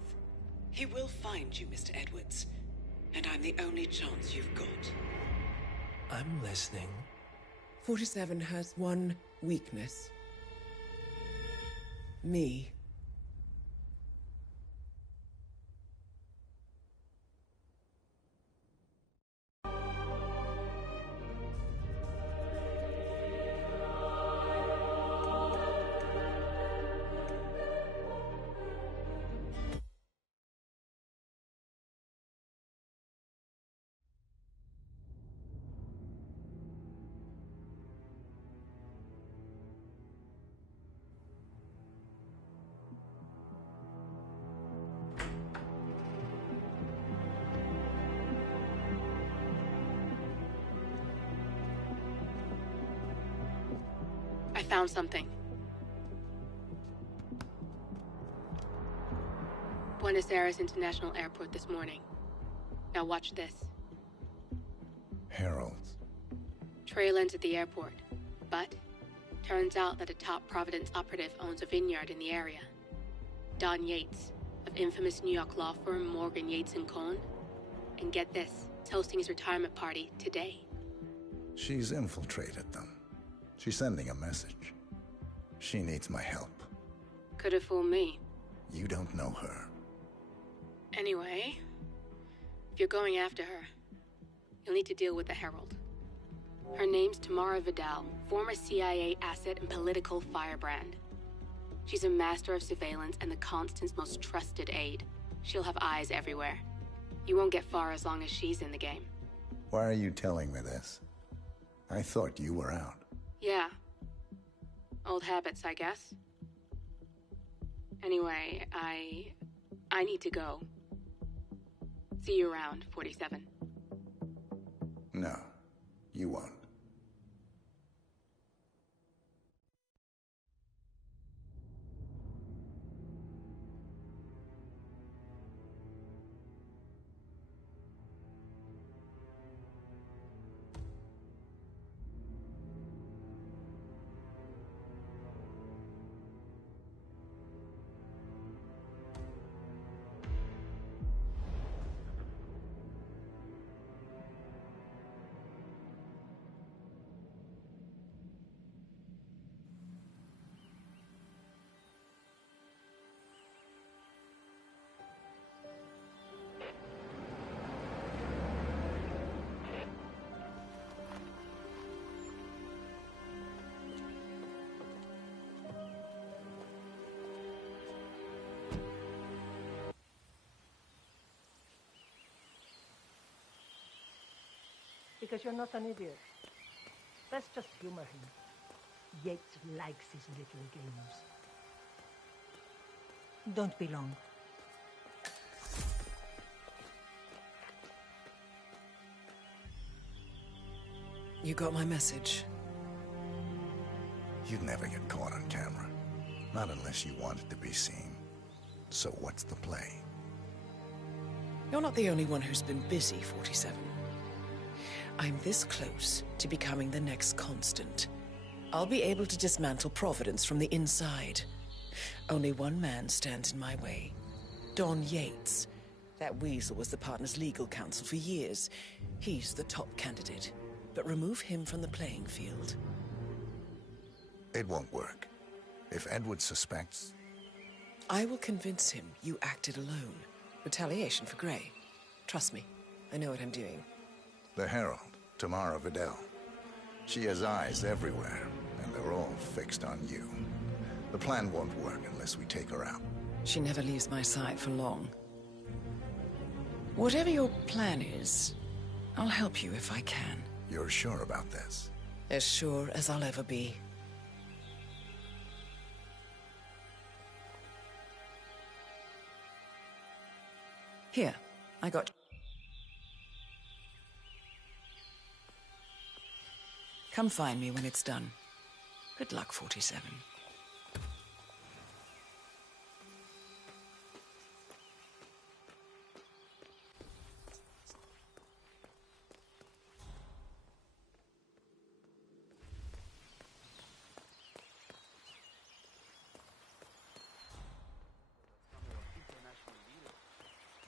He will find you, Mr. Edwards, and I'm the only chance you've got. I'm listening. 47 has one weakness. Me. I found something. Buenos Aires International Airport this morning. Now watch this. Heralds. Trail ends at the airport, but turns out that a top Providence operative owns a vineyard in the area. Don Yates, of infamous New York law firm Morgan, Yates & Cohn. And get this, is hosting his retirement party today. She's infiltrated them. She's sending a message. She needs my help. Could have fooled me. You don't know her. Anyway, if you're going after her, you'll need to deal with the Herald. Her name's Tamara Vidal, former CIA asset and political firebrand. She's a master of surveillance and the Constant's most trusted aide. She'll have eyes everywhere. You won't get far as long as she's in the game. Why are you telling me this? I thought you were out. Yeah. Old habits, I guess. Anyway, I need to go. See you around, 47. No, you won't. Because you're not an idiot. Let's just humor him. Yates likes his little games. Don't be long. You got my message. You'd never get caught on camera. Not unless you wanted to be seen. So what's the play? You're not the only one who's been busy, 47. I'm this close to becoming the next Constant. I'll be able to dismantle Providence from the inside. Only one man stands in my way. Don Yates. That weasel was the partner's legal counsel for years. He's the top candidate. But remove him from the playing field. It won't work. If Edward suspects... I will convince him you acted alone. Retaliation for Grey. Trust me, I know what I'm doing. The Herald, Tamara Vidal. She has eyes everywhere, and they're all fixed on you. The plan won't work unless we take her out. She never leaves my side for long. Whatever your plan is, I'll help you if I can. You're sure about this? As sure as I'll ever be. Here, I got... Come find me when it's done. Good luck, 47.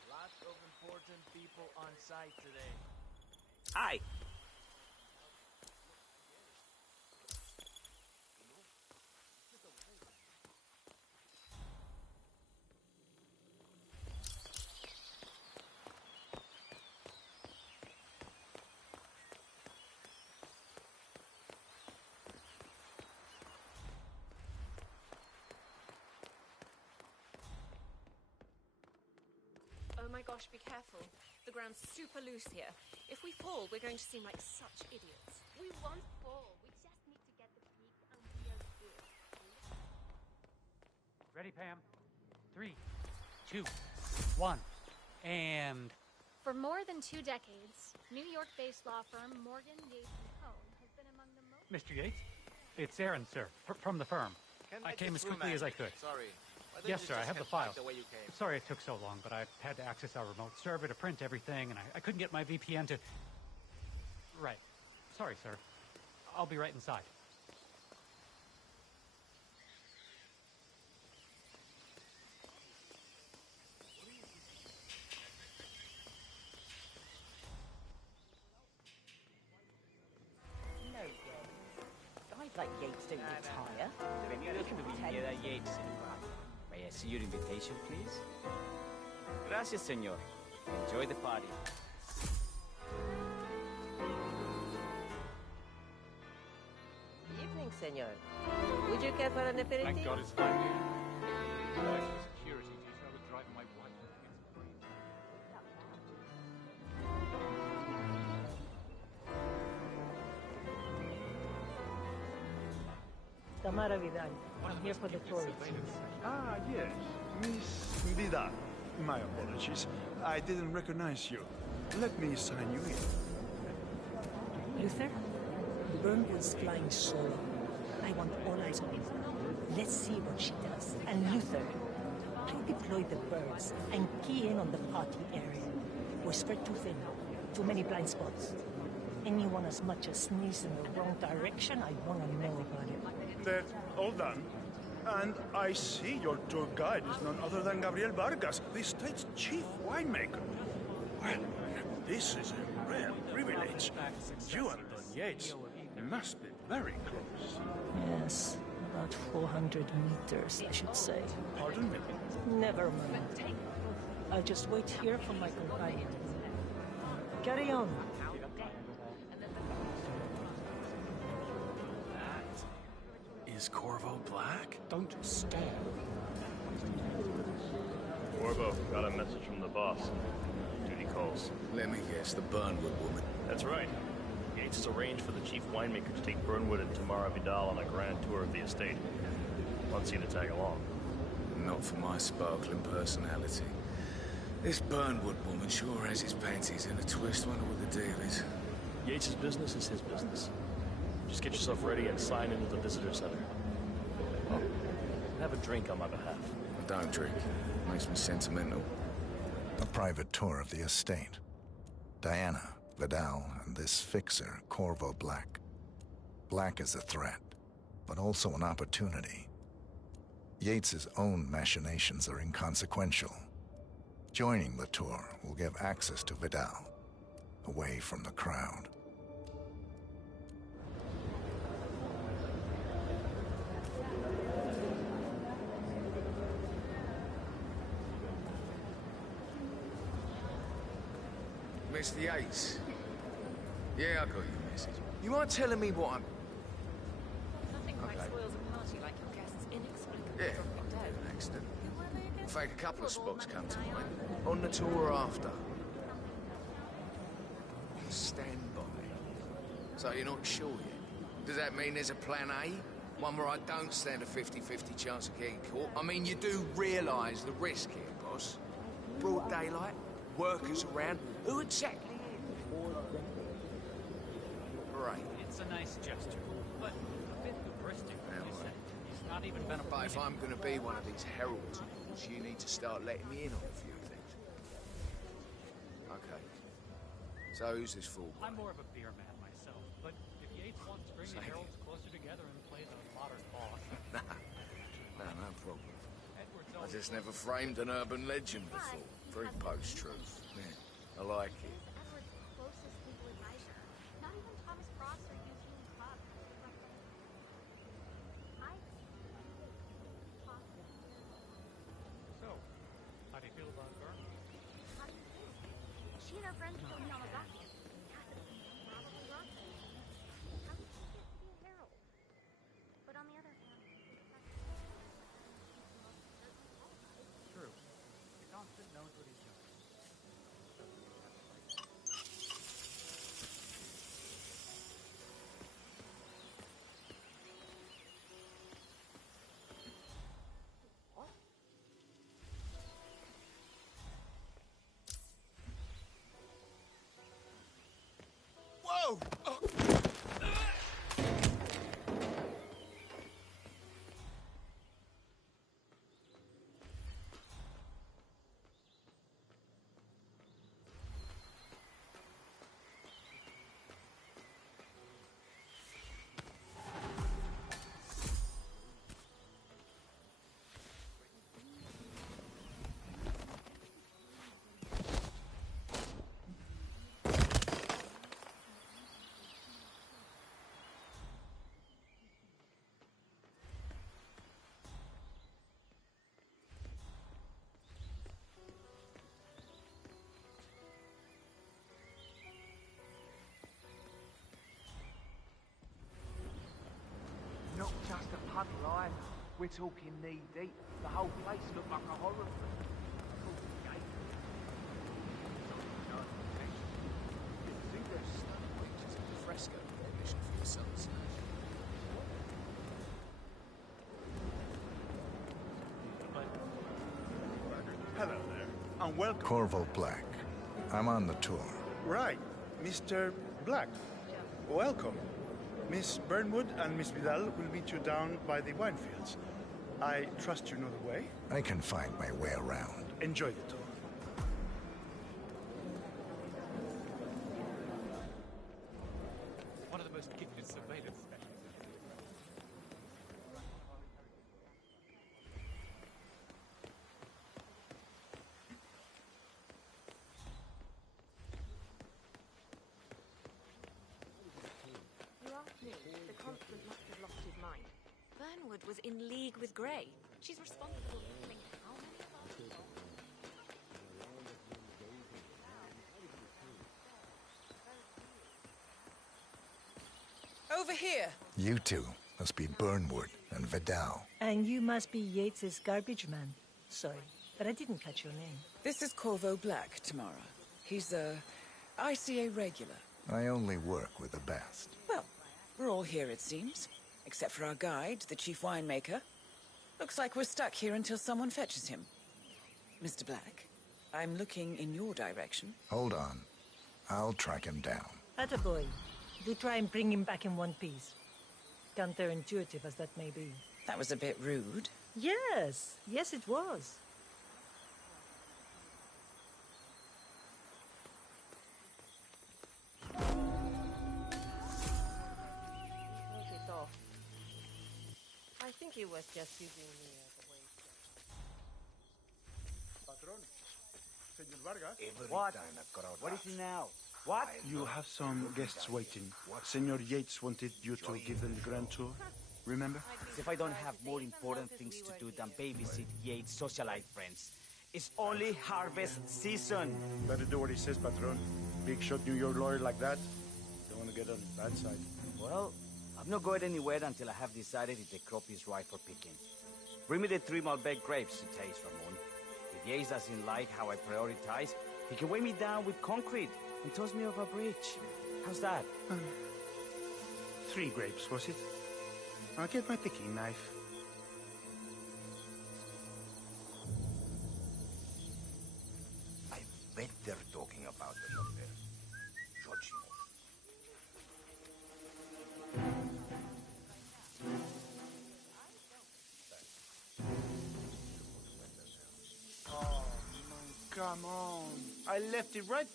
Lots of important people on site today. Hi. Oh my gosh, be careful. The ground's super loose here. If we fall, we're going to seem like such idiots. We won't fall. We just need to get the peak and we are good. Ready, Pam? 3, 2, 1, and... For more than 2 decades, New York-based law firm Morgan, Yates & Cohn has been among the most... Mr. Yates? It's Aaron, sir, from the firm. I came as quickly as I could. Sorry. Yes, sir, I have the file. The way you came? Sorry it took so long, but I had to access our remote server to print everything, and I couldn't get my VPN to... Right. Sorry, sir. I'll be right inside. No way. Guys like Yates don't retire. Venido que tu viniera Yates. May I see your invitation, please? Gracias, señor. Enjoy the party. Evening, senor. Would you care for an aperitif? Thank God it's Friday. Otherwise, for security duty, I would drive my wife against the grain. Tamara Vidal. I'm here for the tourists. Ah, yes. Miss Vidal. My apologies. I didn't recognize you. Let me sign you in. Luther, Burnwood's flying solo. I want all eyes on him. Let's see what she does. And Luther, I deploy the birds and key in on the party area. We're spread too thin. Too many blind spots. Anyone as much as sneeze in the wrong direction, I want to know about it. That's all done. And I see your tour guide is none other than Gabriel Vargas, the state's chief winemaker. Well, this is a rare privilege. You and Don Yates must be very close. Yes, about 400 meters, I should say. Pardon me? Never mind. I'll just wait here for my companion. Carry on. Is Corvo black? Don't stare. Corvo, got a message from the boss. Duty calls. Let me guess, the Burnwood woman. That's right. Yates has arranged for the chief winemaker to take Burnwood and Tamara Vidal on a grand tour of the estate. Wants you to tag along. Not for my sparkling personality. This Burnwood woman sure has his panties in a twist. Wonder what the deal is. Yates' business is his business. Just get yourself ready and sign into the visitor center. Well, have a drink on my behalf. I don't drink. Makes me sentimental. A private tour of the estate. Diana, Vidal, and this fixer, Corvo Black. Black is a threat, but also an opportunity. Yates's own machinations are inconsequential. Joining the tour will give access to Vidal, away from the crowd. Mr. Yates. Yeah, I got your message. You aren't telling me what I'm... Nothing quite spoils a party like your guests inexplicably Yeah, dropping dead. an accident. Who were they again? In fact, a couple of spots come to mind. On the tour after. Stand by. So you're not sure yet? Does that mean there's a plan A? One where I don't stand a 50-50 chance of getting caught? I mean, you do realise the risk here, boss. Broad daylight, workers around. Who exactly is? Right. It's a nice gesture, but a bit hubristic, would you say? He's not even been But if appointed. I'm going to be one of these heralds, you need to start letting me in on a few things. Okay. So who's this fool? I'm more of a beer man myself, but if Yates wants to bring the heralds closer together and play the modern boss... No problem. I just never framed an urban legend before. Very post-truth. Yeah, I like it. Edward's closest legal advisor. Not even Thomas Cross or Eugene Cobb have a reference. I So, how do you feel about Bern? How do you think? She and her friends killed me on a rocket. Probably rocket. How did she get to be a herald? But on the other hand, True. The constant knows what he's doing. Whoa! Not just a puddle either. We're talking knee deep. The whole place looked like a horror film. See those stunning pictures of the fresco recognition for your son's Hello there, and welcome. Corvo Black. I'm on the tour. Right, Mr. Black. Welcome. Miss Burnwood and Miss Vidal will meet you down by the wine fields. I trust you know the way. I can find my way around. Enjoy the tour. One of the most gifted surveillance specialists. You asked me. The constant must have lost his mind. Burnwood was in league with Grey. She's responsible for killing how many of our people? Over here. You two must be Burnwood and Vidal. And you must be Yates's garbage man. Sorry, but I didn't catch your name. This is Corvo Black, Tamara. He's a ICA regular. I only work with the best. Well, we're all here, it seems. Except for our guide, the chief winemaker. Looks like we're stuck here until someone fetches him. Mr. Black, I'm looking in your direction. Hold on. I'll track him down. Attaboy. Do try and bring him back in one piece. Counterintuitive as that may be. That was a bit rude. Yes, yes it was. Knock it off. I think he was just using me as a way Patron, Senor Vargas. What? What is it now? What? You have some guests waiting. Senor Yates wanted you to give them the grand tour. Remember? As if I don't have more important things to do than babysit Yates' socialite friends. It's only harvest season. Better do what he says, Patron. Big shot New York lawyer like that. Don't want to get on his bad side. Well, I'm not going anywhere until I have decided if the crop is ripe for picking. Bring me the 3 Malbec grapes you taste, Ramon. If Yates doesn't like how I prioritize, he can weigh me down with concrete and toss me off a bridge. How's that? 3 grapes, was it? I'll get my picking knife. I bet they're talking about it up there. Xochimos. Oh, man, come on. I left it right.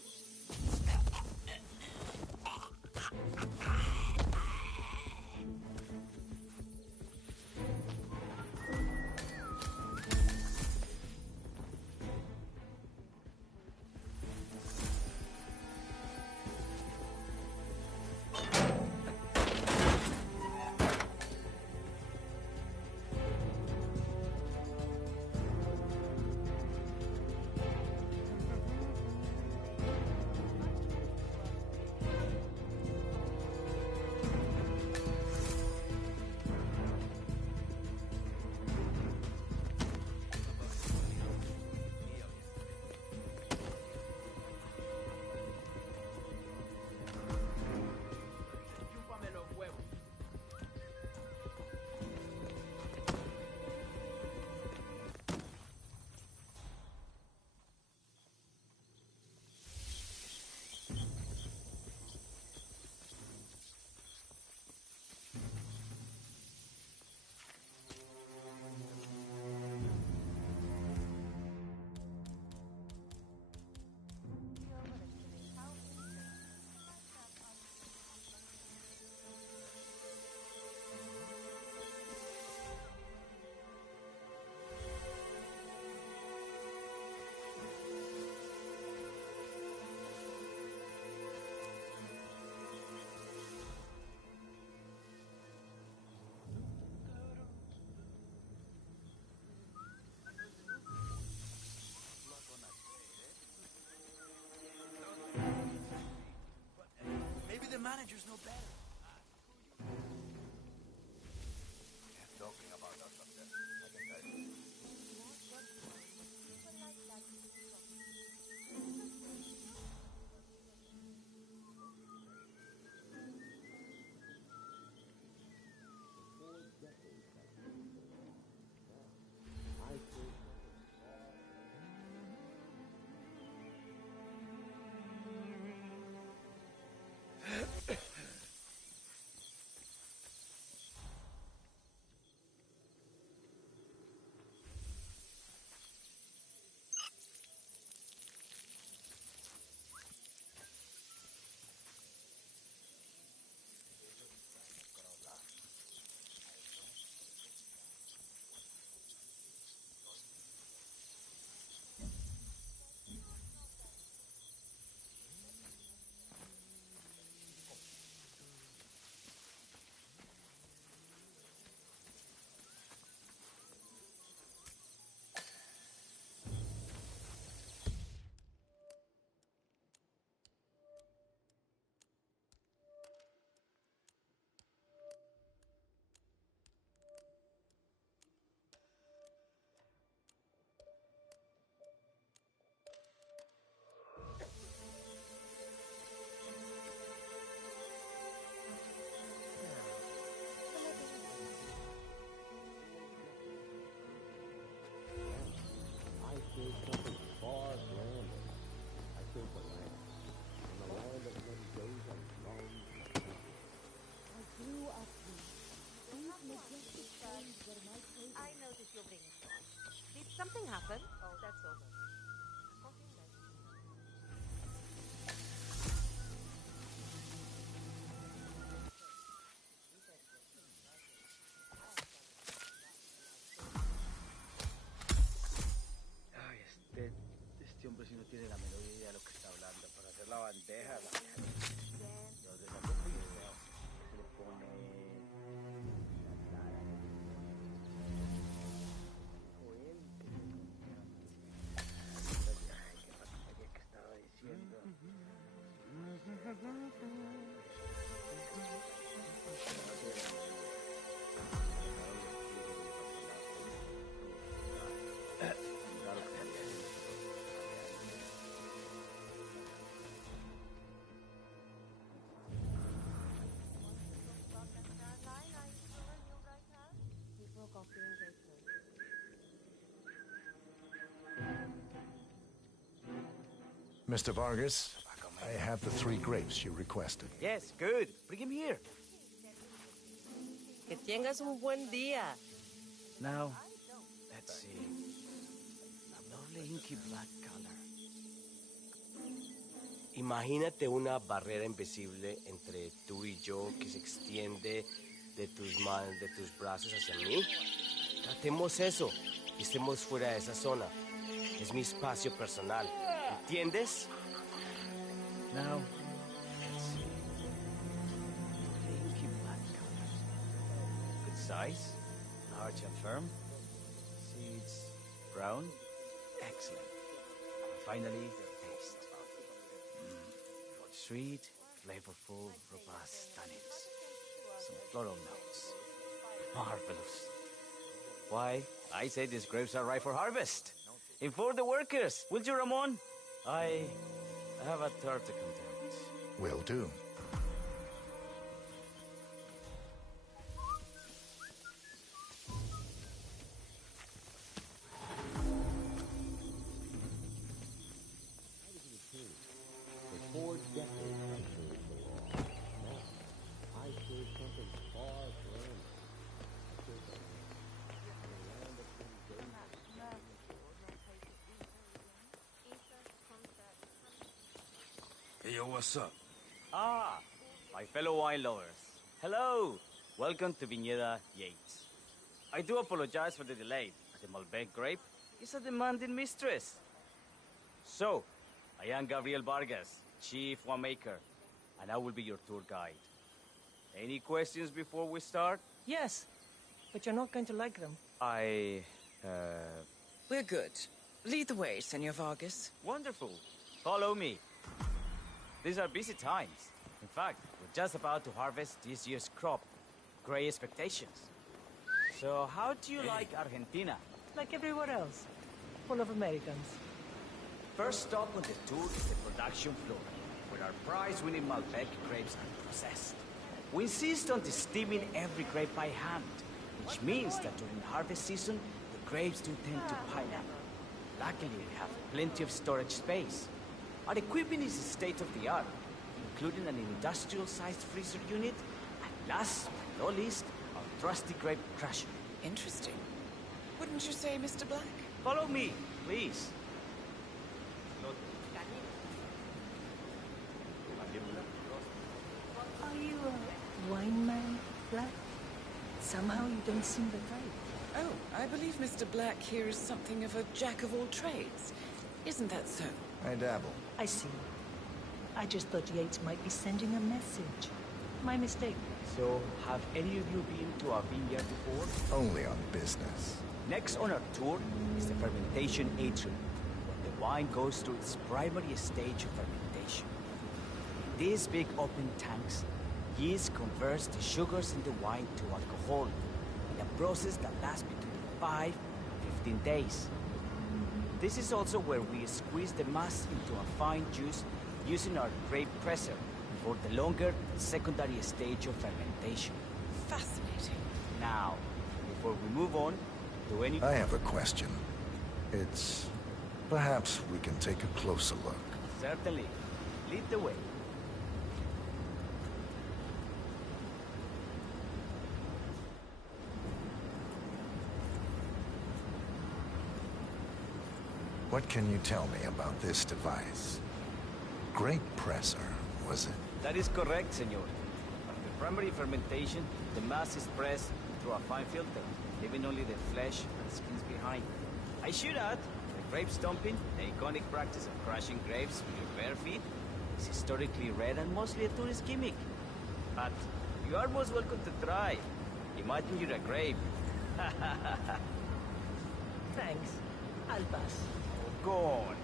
Maybe the managers know better. They're talking about us up there. I can tell you. I noticed you're bringing sauce. Did something happen? Oh, that's over. Ay, este hombre sí no tiene la menor idea de lo que está hablando. Para hacer la bandeja, la ¿de dónde sacó este video? Se le pone... Ay, qué fastidio que estaba diciendo. Mr. Vargas, I have the 3 grapes you requested. Yes, good. Bring him here. Que tengas un buen día. Now, let's see. A lovely inky black color. Imagínate una barrera invisible entre tú y yo que se extiende de tus manos, de tus brazos hacia mí. Tratemos eso y estemos fuera de esa zona. Es mi espacio personal. ¿Entiendes? Now, let's see. Lovely inky black color. Good size. Large and firm. Seeds brown. Excellent. And finally, taste. Sweet, flavorful, robust tannins. Some floral notes. Marvelous. Why, I say these grapes are ripe for harvest. Inform the workers, will you, Ramon? I have a third to content. Will do. Hey, yo, what's up? Ah, my fellow wine lovers. Hello. Welcome to Viñeda Yates. I do apologize for the delay. The Malbec grape is a demanding mistress. So, I am Gabriel Vargas, Chief Winemaker, and I will be your tour guide. Any questions before we start? Yes, but you're not going to like them. We're good. Lead the way, Senor Vargas. Wonderful. Follow me. These are busy times. In fact, we're just about to harvest this year's crop. Great expectations. So how do you like Argentina? Like everywhere else. Full of Americans. First stop on the tour is the production floor, where our prize-winning Malbec grapes are processed. We insist on steaming every grape by hand, which means that during harvest season, the grapes do tend to pile up. Luckily, we have plenty of storage space. Our equipment is state-of-the-art, including an industrial-sized freezer unit, and last but not least, our trusty grape crusher. Interesting. Wouldn't you say, Mr. Black? Follow me, please. Are you a wine man, Black? Somehow you don't seem the type. Oh, I believe Mr. Black here is something of a jack of all trades. Isn't that so? I dabble. I see. I just thought Yates might be sending a message. My mistake. So, have any of you been to our vineyard before? Only on business. Next on our tour is the fermentation atrium, where the wine goes through its primary stage of fermentation. In these big open tanks, yeast converts the sugars in the wine to alcohol, in a process that lasts between 5 and 15 days. This is also where we squeeze the mass into a fine juice using our grape presser for the longer secondary stage of fermentation. Fascinating. Now, before we move on, do any... I have a question. It's... perhaps we can take a closer look. Certainly. Lead the way. What can you tell me about this device? Grape presser, was it? That is correct, senor. After primary fermentation, the mass is pressed through a fine filter, leaving only the flesh and skins behind. I should add, the grape stomping, the iconic practice of crushing grapes with your bare feet, is historically rare and mostly a tourist gimmick. But you are most welcome to try. Imagine you're a grape. Thanks. I'll pass. Go on.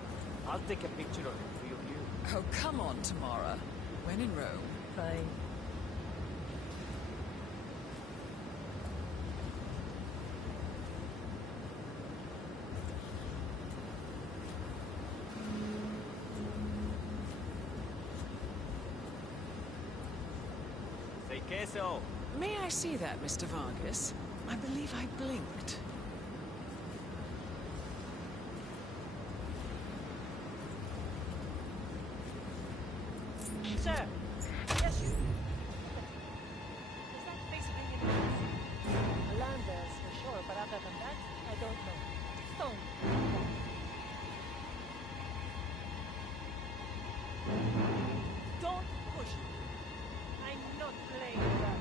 I'll take a picture of the three of you. Oh, come on, Tamara. When in Rome. Fine. Say queso. May I see that, Mr. Vargas? I believe I blinked. sir. Yes, you. Does that face of any news? Alarm bells for sure, but other than that, I don't know. Stone. Don't push. I'm not playing that.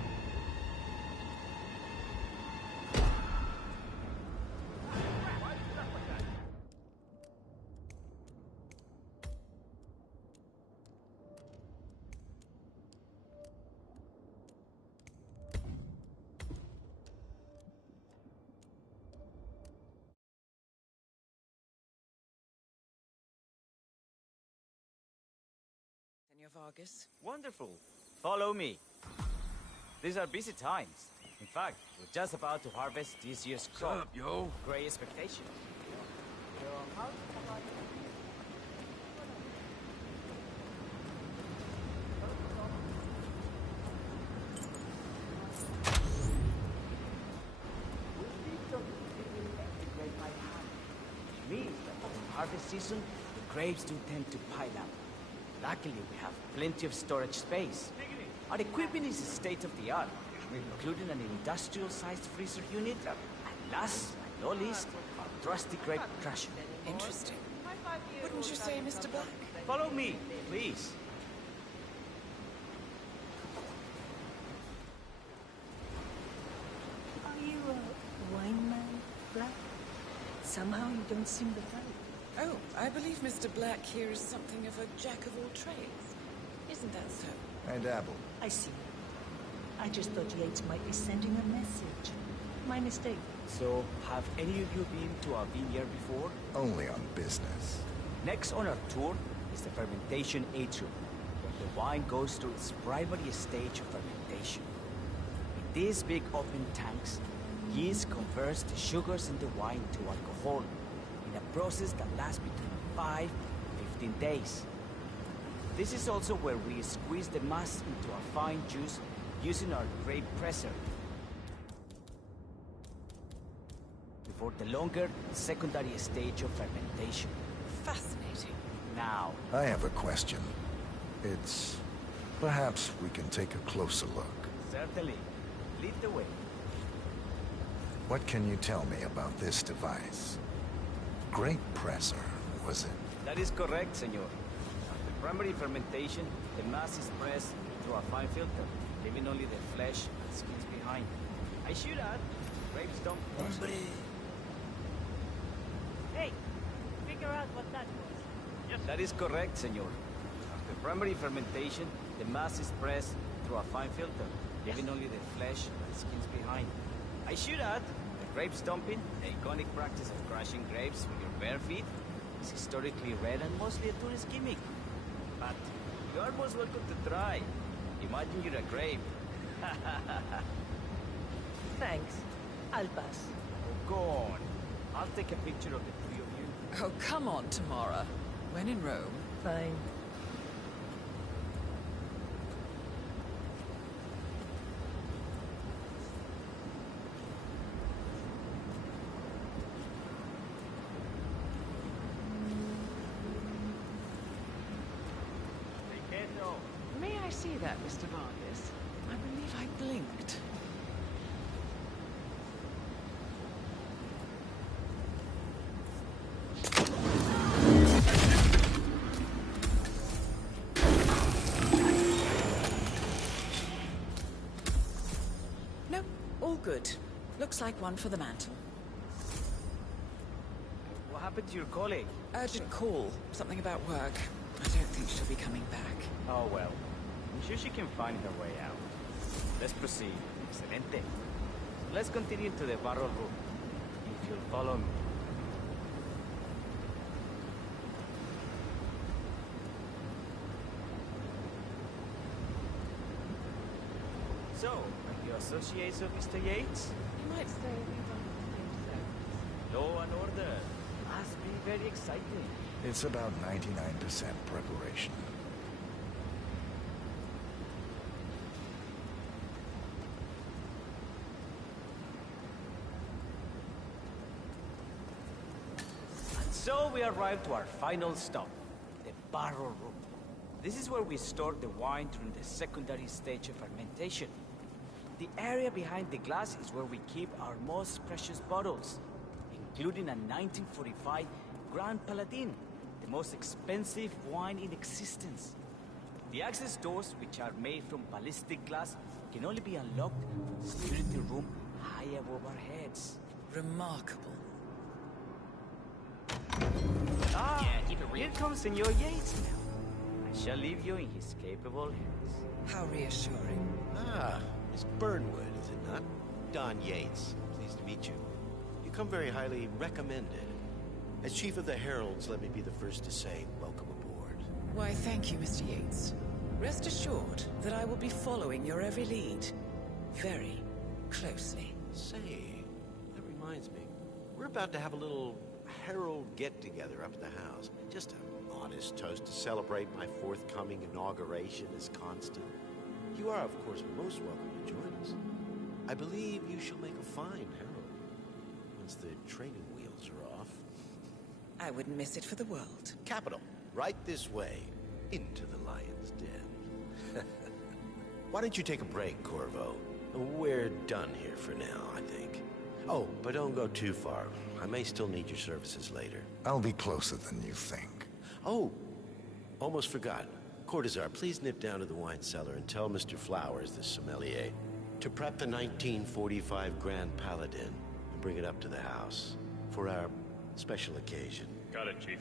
Senor Vargas. Wonderful. Follow me. These are busy times. In fact, we're just about to harvest this year's crop. What's up, yo? Great expectation. Means that in harvest season, the grapes do tend to pile up. Luckily, we have plenty of storage space. Our equipment is state-of-the-art, including an industrial-sized freezer unit, and last but not least, our trusty grape crusher. Interesting. Wouldn't you say, Mr. Black? Follow me, please. Are you a wine man, Black? Somehow you don't seem the type. Oh, I believe Mr. Black here is something of a jack of all trades. Isn't that so? I dabble. I see. I just thought Yates might be sending a message. My mistake. So, have any of you been to our vineyard before? Only on business. Next on our tour is the fermentation atrium, where the wine goes through its primary stage of fermentation. In these big open tanks, yeast converts the sugars in the wine to alcohol, in a process that lasts between 5 and 15 days. This is also where we squeeze the mass into a fine juice using our grape presser. Before the longer secondary stage of fermentation. Fascinating. Now, I have a question. Perhaps we can take a closer look. certainly, lead the way. What can you tell me about this device? Grape presser, was it? That is correct, senor. After primary fermentation, the mass is pressed through a fine filter, leaving only the flesh and skins behind. I should add, grapes don't... Hey, figure out what that was. Yes. That is correct, senor. After primary fermentation, the mass is pressed through a fine filter, leaving only the flesh and skins behind. I should add, the grape stomping, the iconic practice of crushing grapes with your bare feet, is historically rare and mostly a tourist gimmick. But you are most welcome to try. Imagine you're a grape. Thanks. I'll pass. Oh, go on. I'll take a picture of the three of you. Oh, come on, Tamara. When in Rome. Fine. May I see that, Mr. Vargas? I believe I blinked. No, all good. Looks like one for the mantle. What happened to your colleague? Urgent call. Something about work. I don't think she'll be coming back. Oh, well. I'm sure she can find her way out. Let's proceed. Excelente. Let's continue to the barrel room. If you'll follow me. So, are you associates of Mr. Yates? You might say we don't think so. Law and order. Must be very exciting. It's about 99% preparation. And so we arrived to our final stop, the barrel room. This is where we store the wine during the secondary stage of fermentation. The area behind the glass is where we keep our most precious bottles, including a 1945 Grand Paladin, the most expensive wine in existence. The access doors, which are made from ballistic glass, can only be unlocked from the security room high above our heads. Remarkable. Ah, here comes Senor Yates now. I shall leave you in his capable hands. How reassuring. Ah, Miss Burnwood, is it not? Don Yates. Pleased to meet you. You come very highly recommended. As Chief of the Heralds, let me be the first to say, welcome aboard. Why, thank you, Mr. Yates. Rest assured that I will be following your every lead. Very closely. Say, that reminds me. We're about to have a little Herald get-together up at the house. Just an honest toast to celebrate my forthcoming inauguration as Constant. You are, of course, most welcome to join us. I believe you shall make a fine Herald, once the training wheels are off. I wouldn't miss it for the world. Capital. Right this way, into the lion's den. Why don't you take a break, Corvo? We're done here for now, I think. Oh, but don't go too far. I may still need your services later. I'll be closer than you think. Oh, almost forgot. Cortazar, please nip down to the wine cellar and tell Mr. Flowers, the sommelier, to prep the 1945 Grand Paladin and bring it up to the house for our special occasion. Got it, Chief.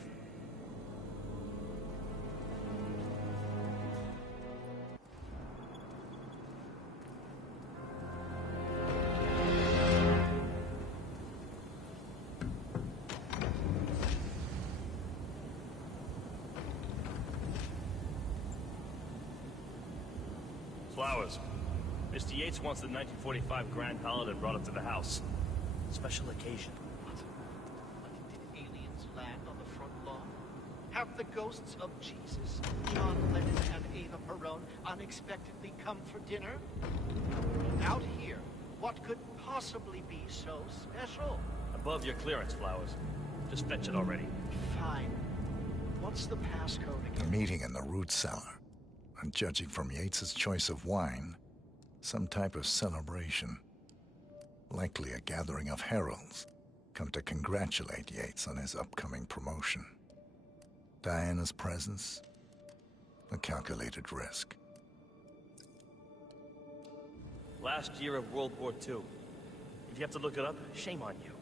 Flowers. Mr. Yates wants the 1945 Grand Paladin brought up to the house. Special occasion. Did aliens land on the front lawn? Have the ghosts of Jesus, John Lennon and Ava Perón unexpectedly come for dinner? Out here, what could possibly be so special? Above your clearance, Flowers. Just fetch it already. Fine. What's the passcode The again? meeting in the root cellar. And judging from Yates's choice of wine, some type of celebration. Likely a gathering of heralds, come to congratulate Yates on his upcoming promotion. Diana's presence, a calculated risk. Last year of World War II. If you have to look it up, shame on you.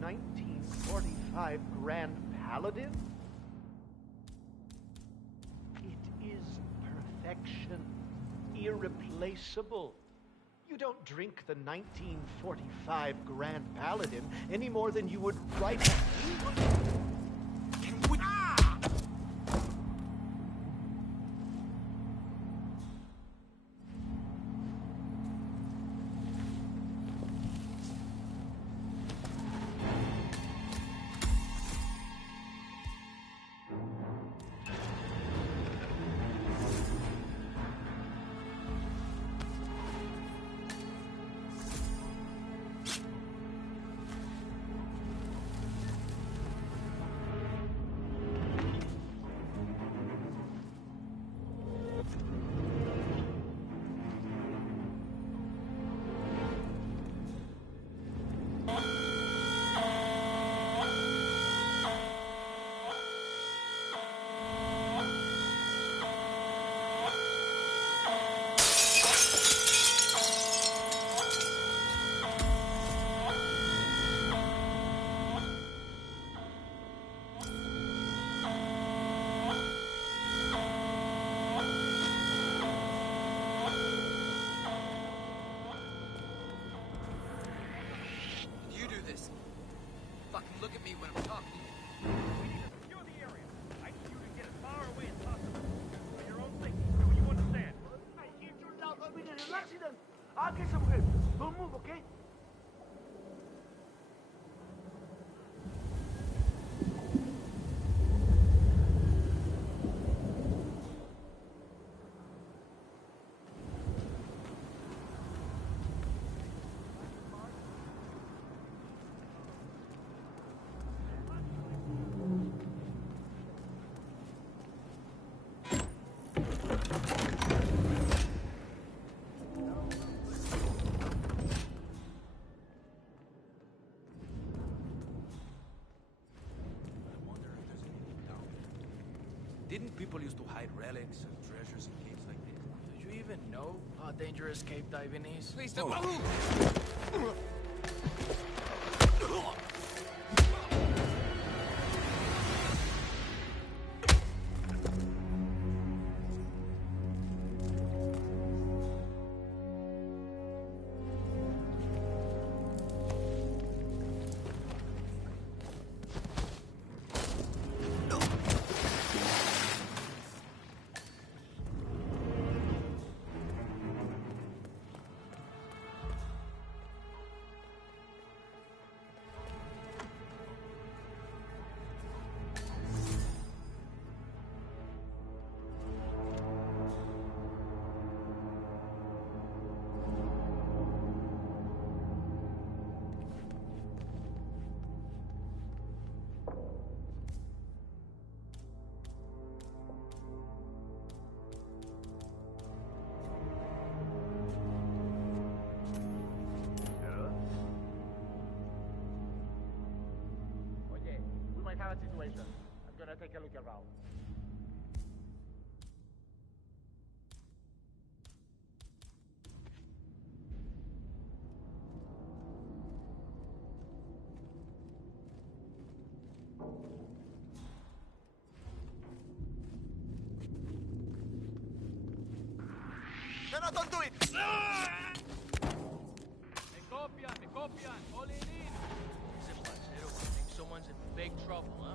1945 Grand Paladin? It is perfection. Irreplaceable. You don't drink the 1945 Grand Paladin any more than you would write a... I'll get some grip. Don't move, okay? Didn't people used to hide relics and treasures in caves like this? Did you even know how dangerous cave diving is? Please don't move! Have a situation. I'm gonna take a look around. No, no, don't do it! Me copian, all in. Ese parcero, I think someone's in big trouble, huh?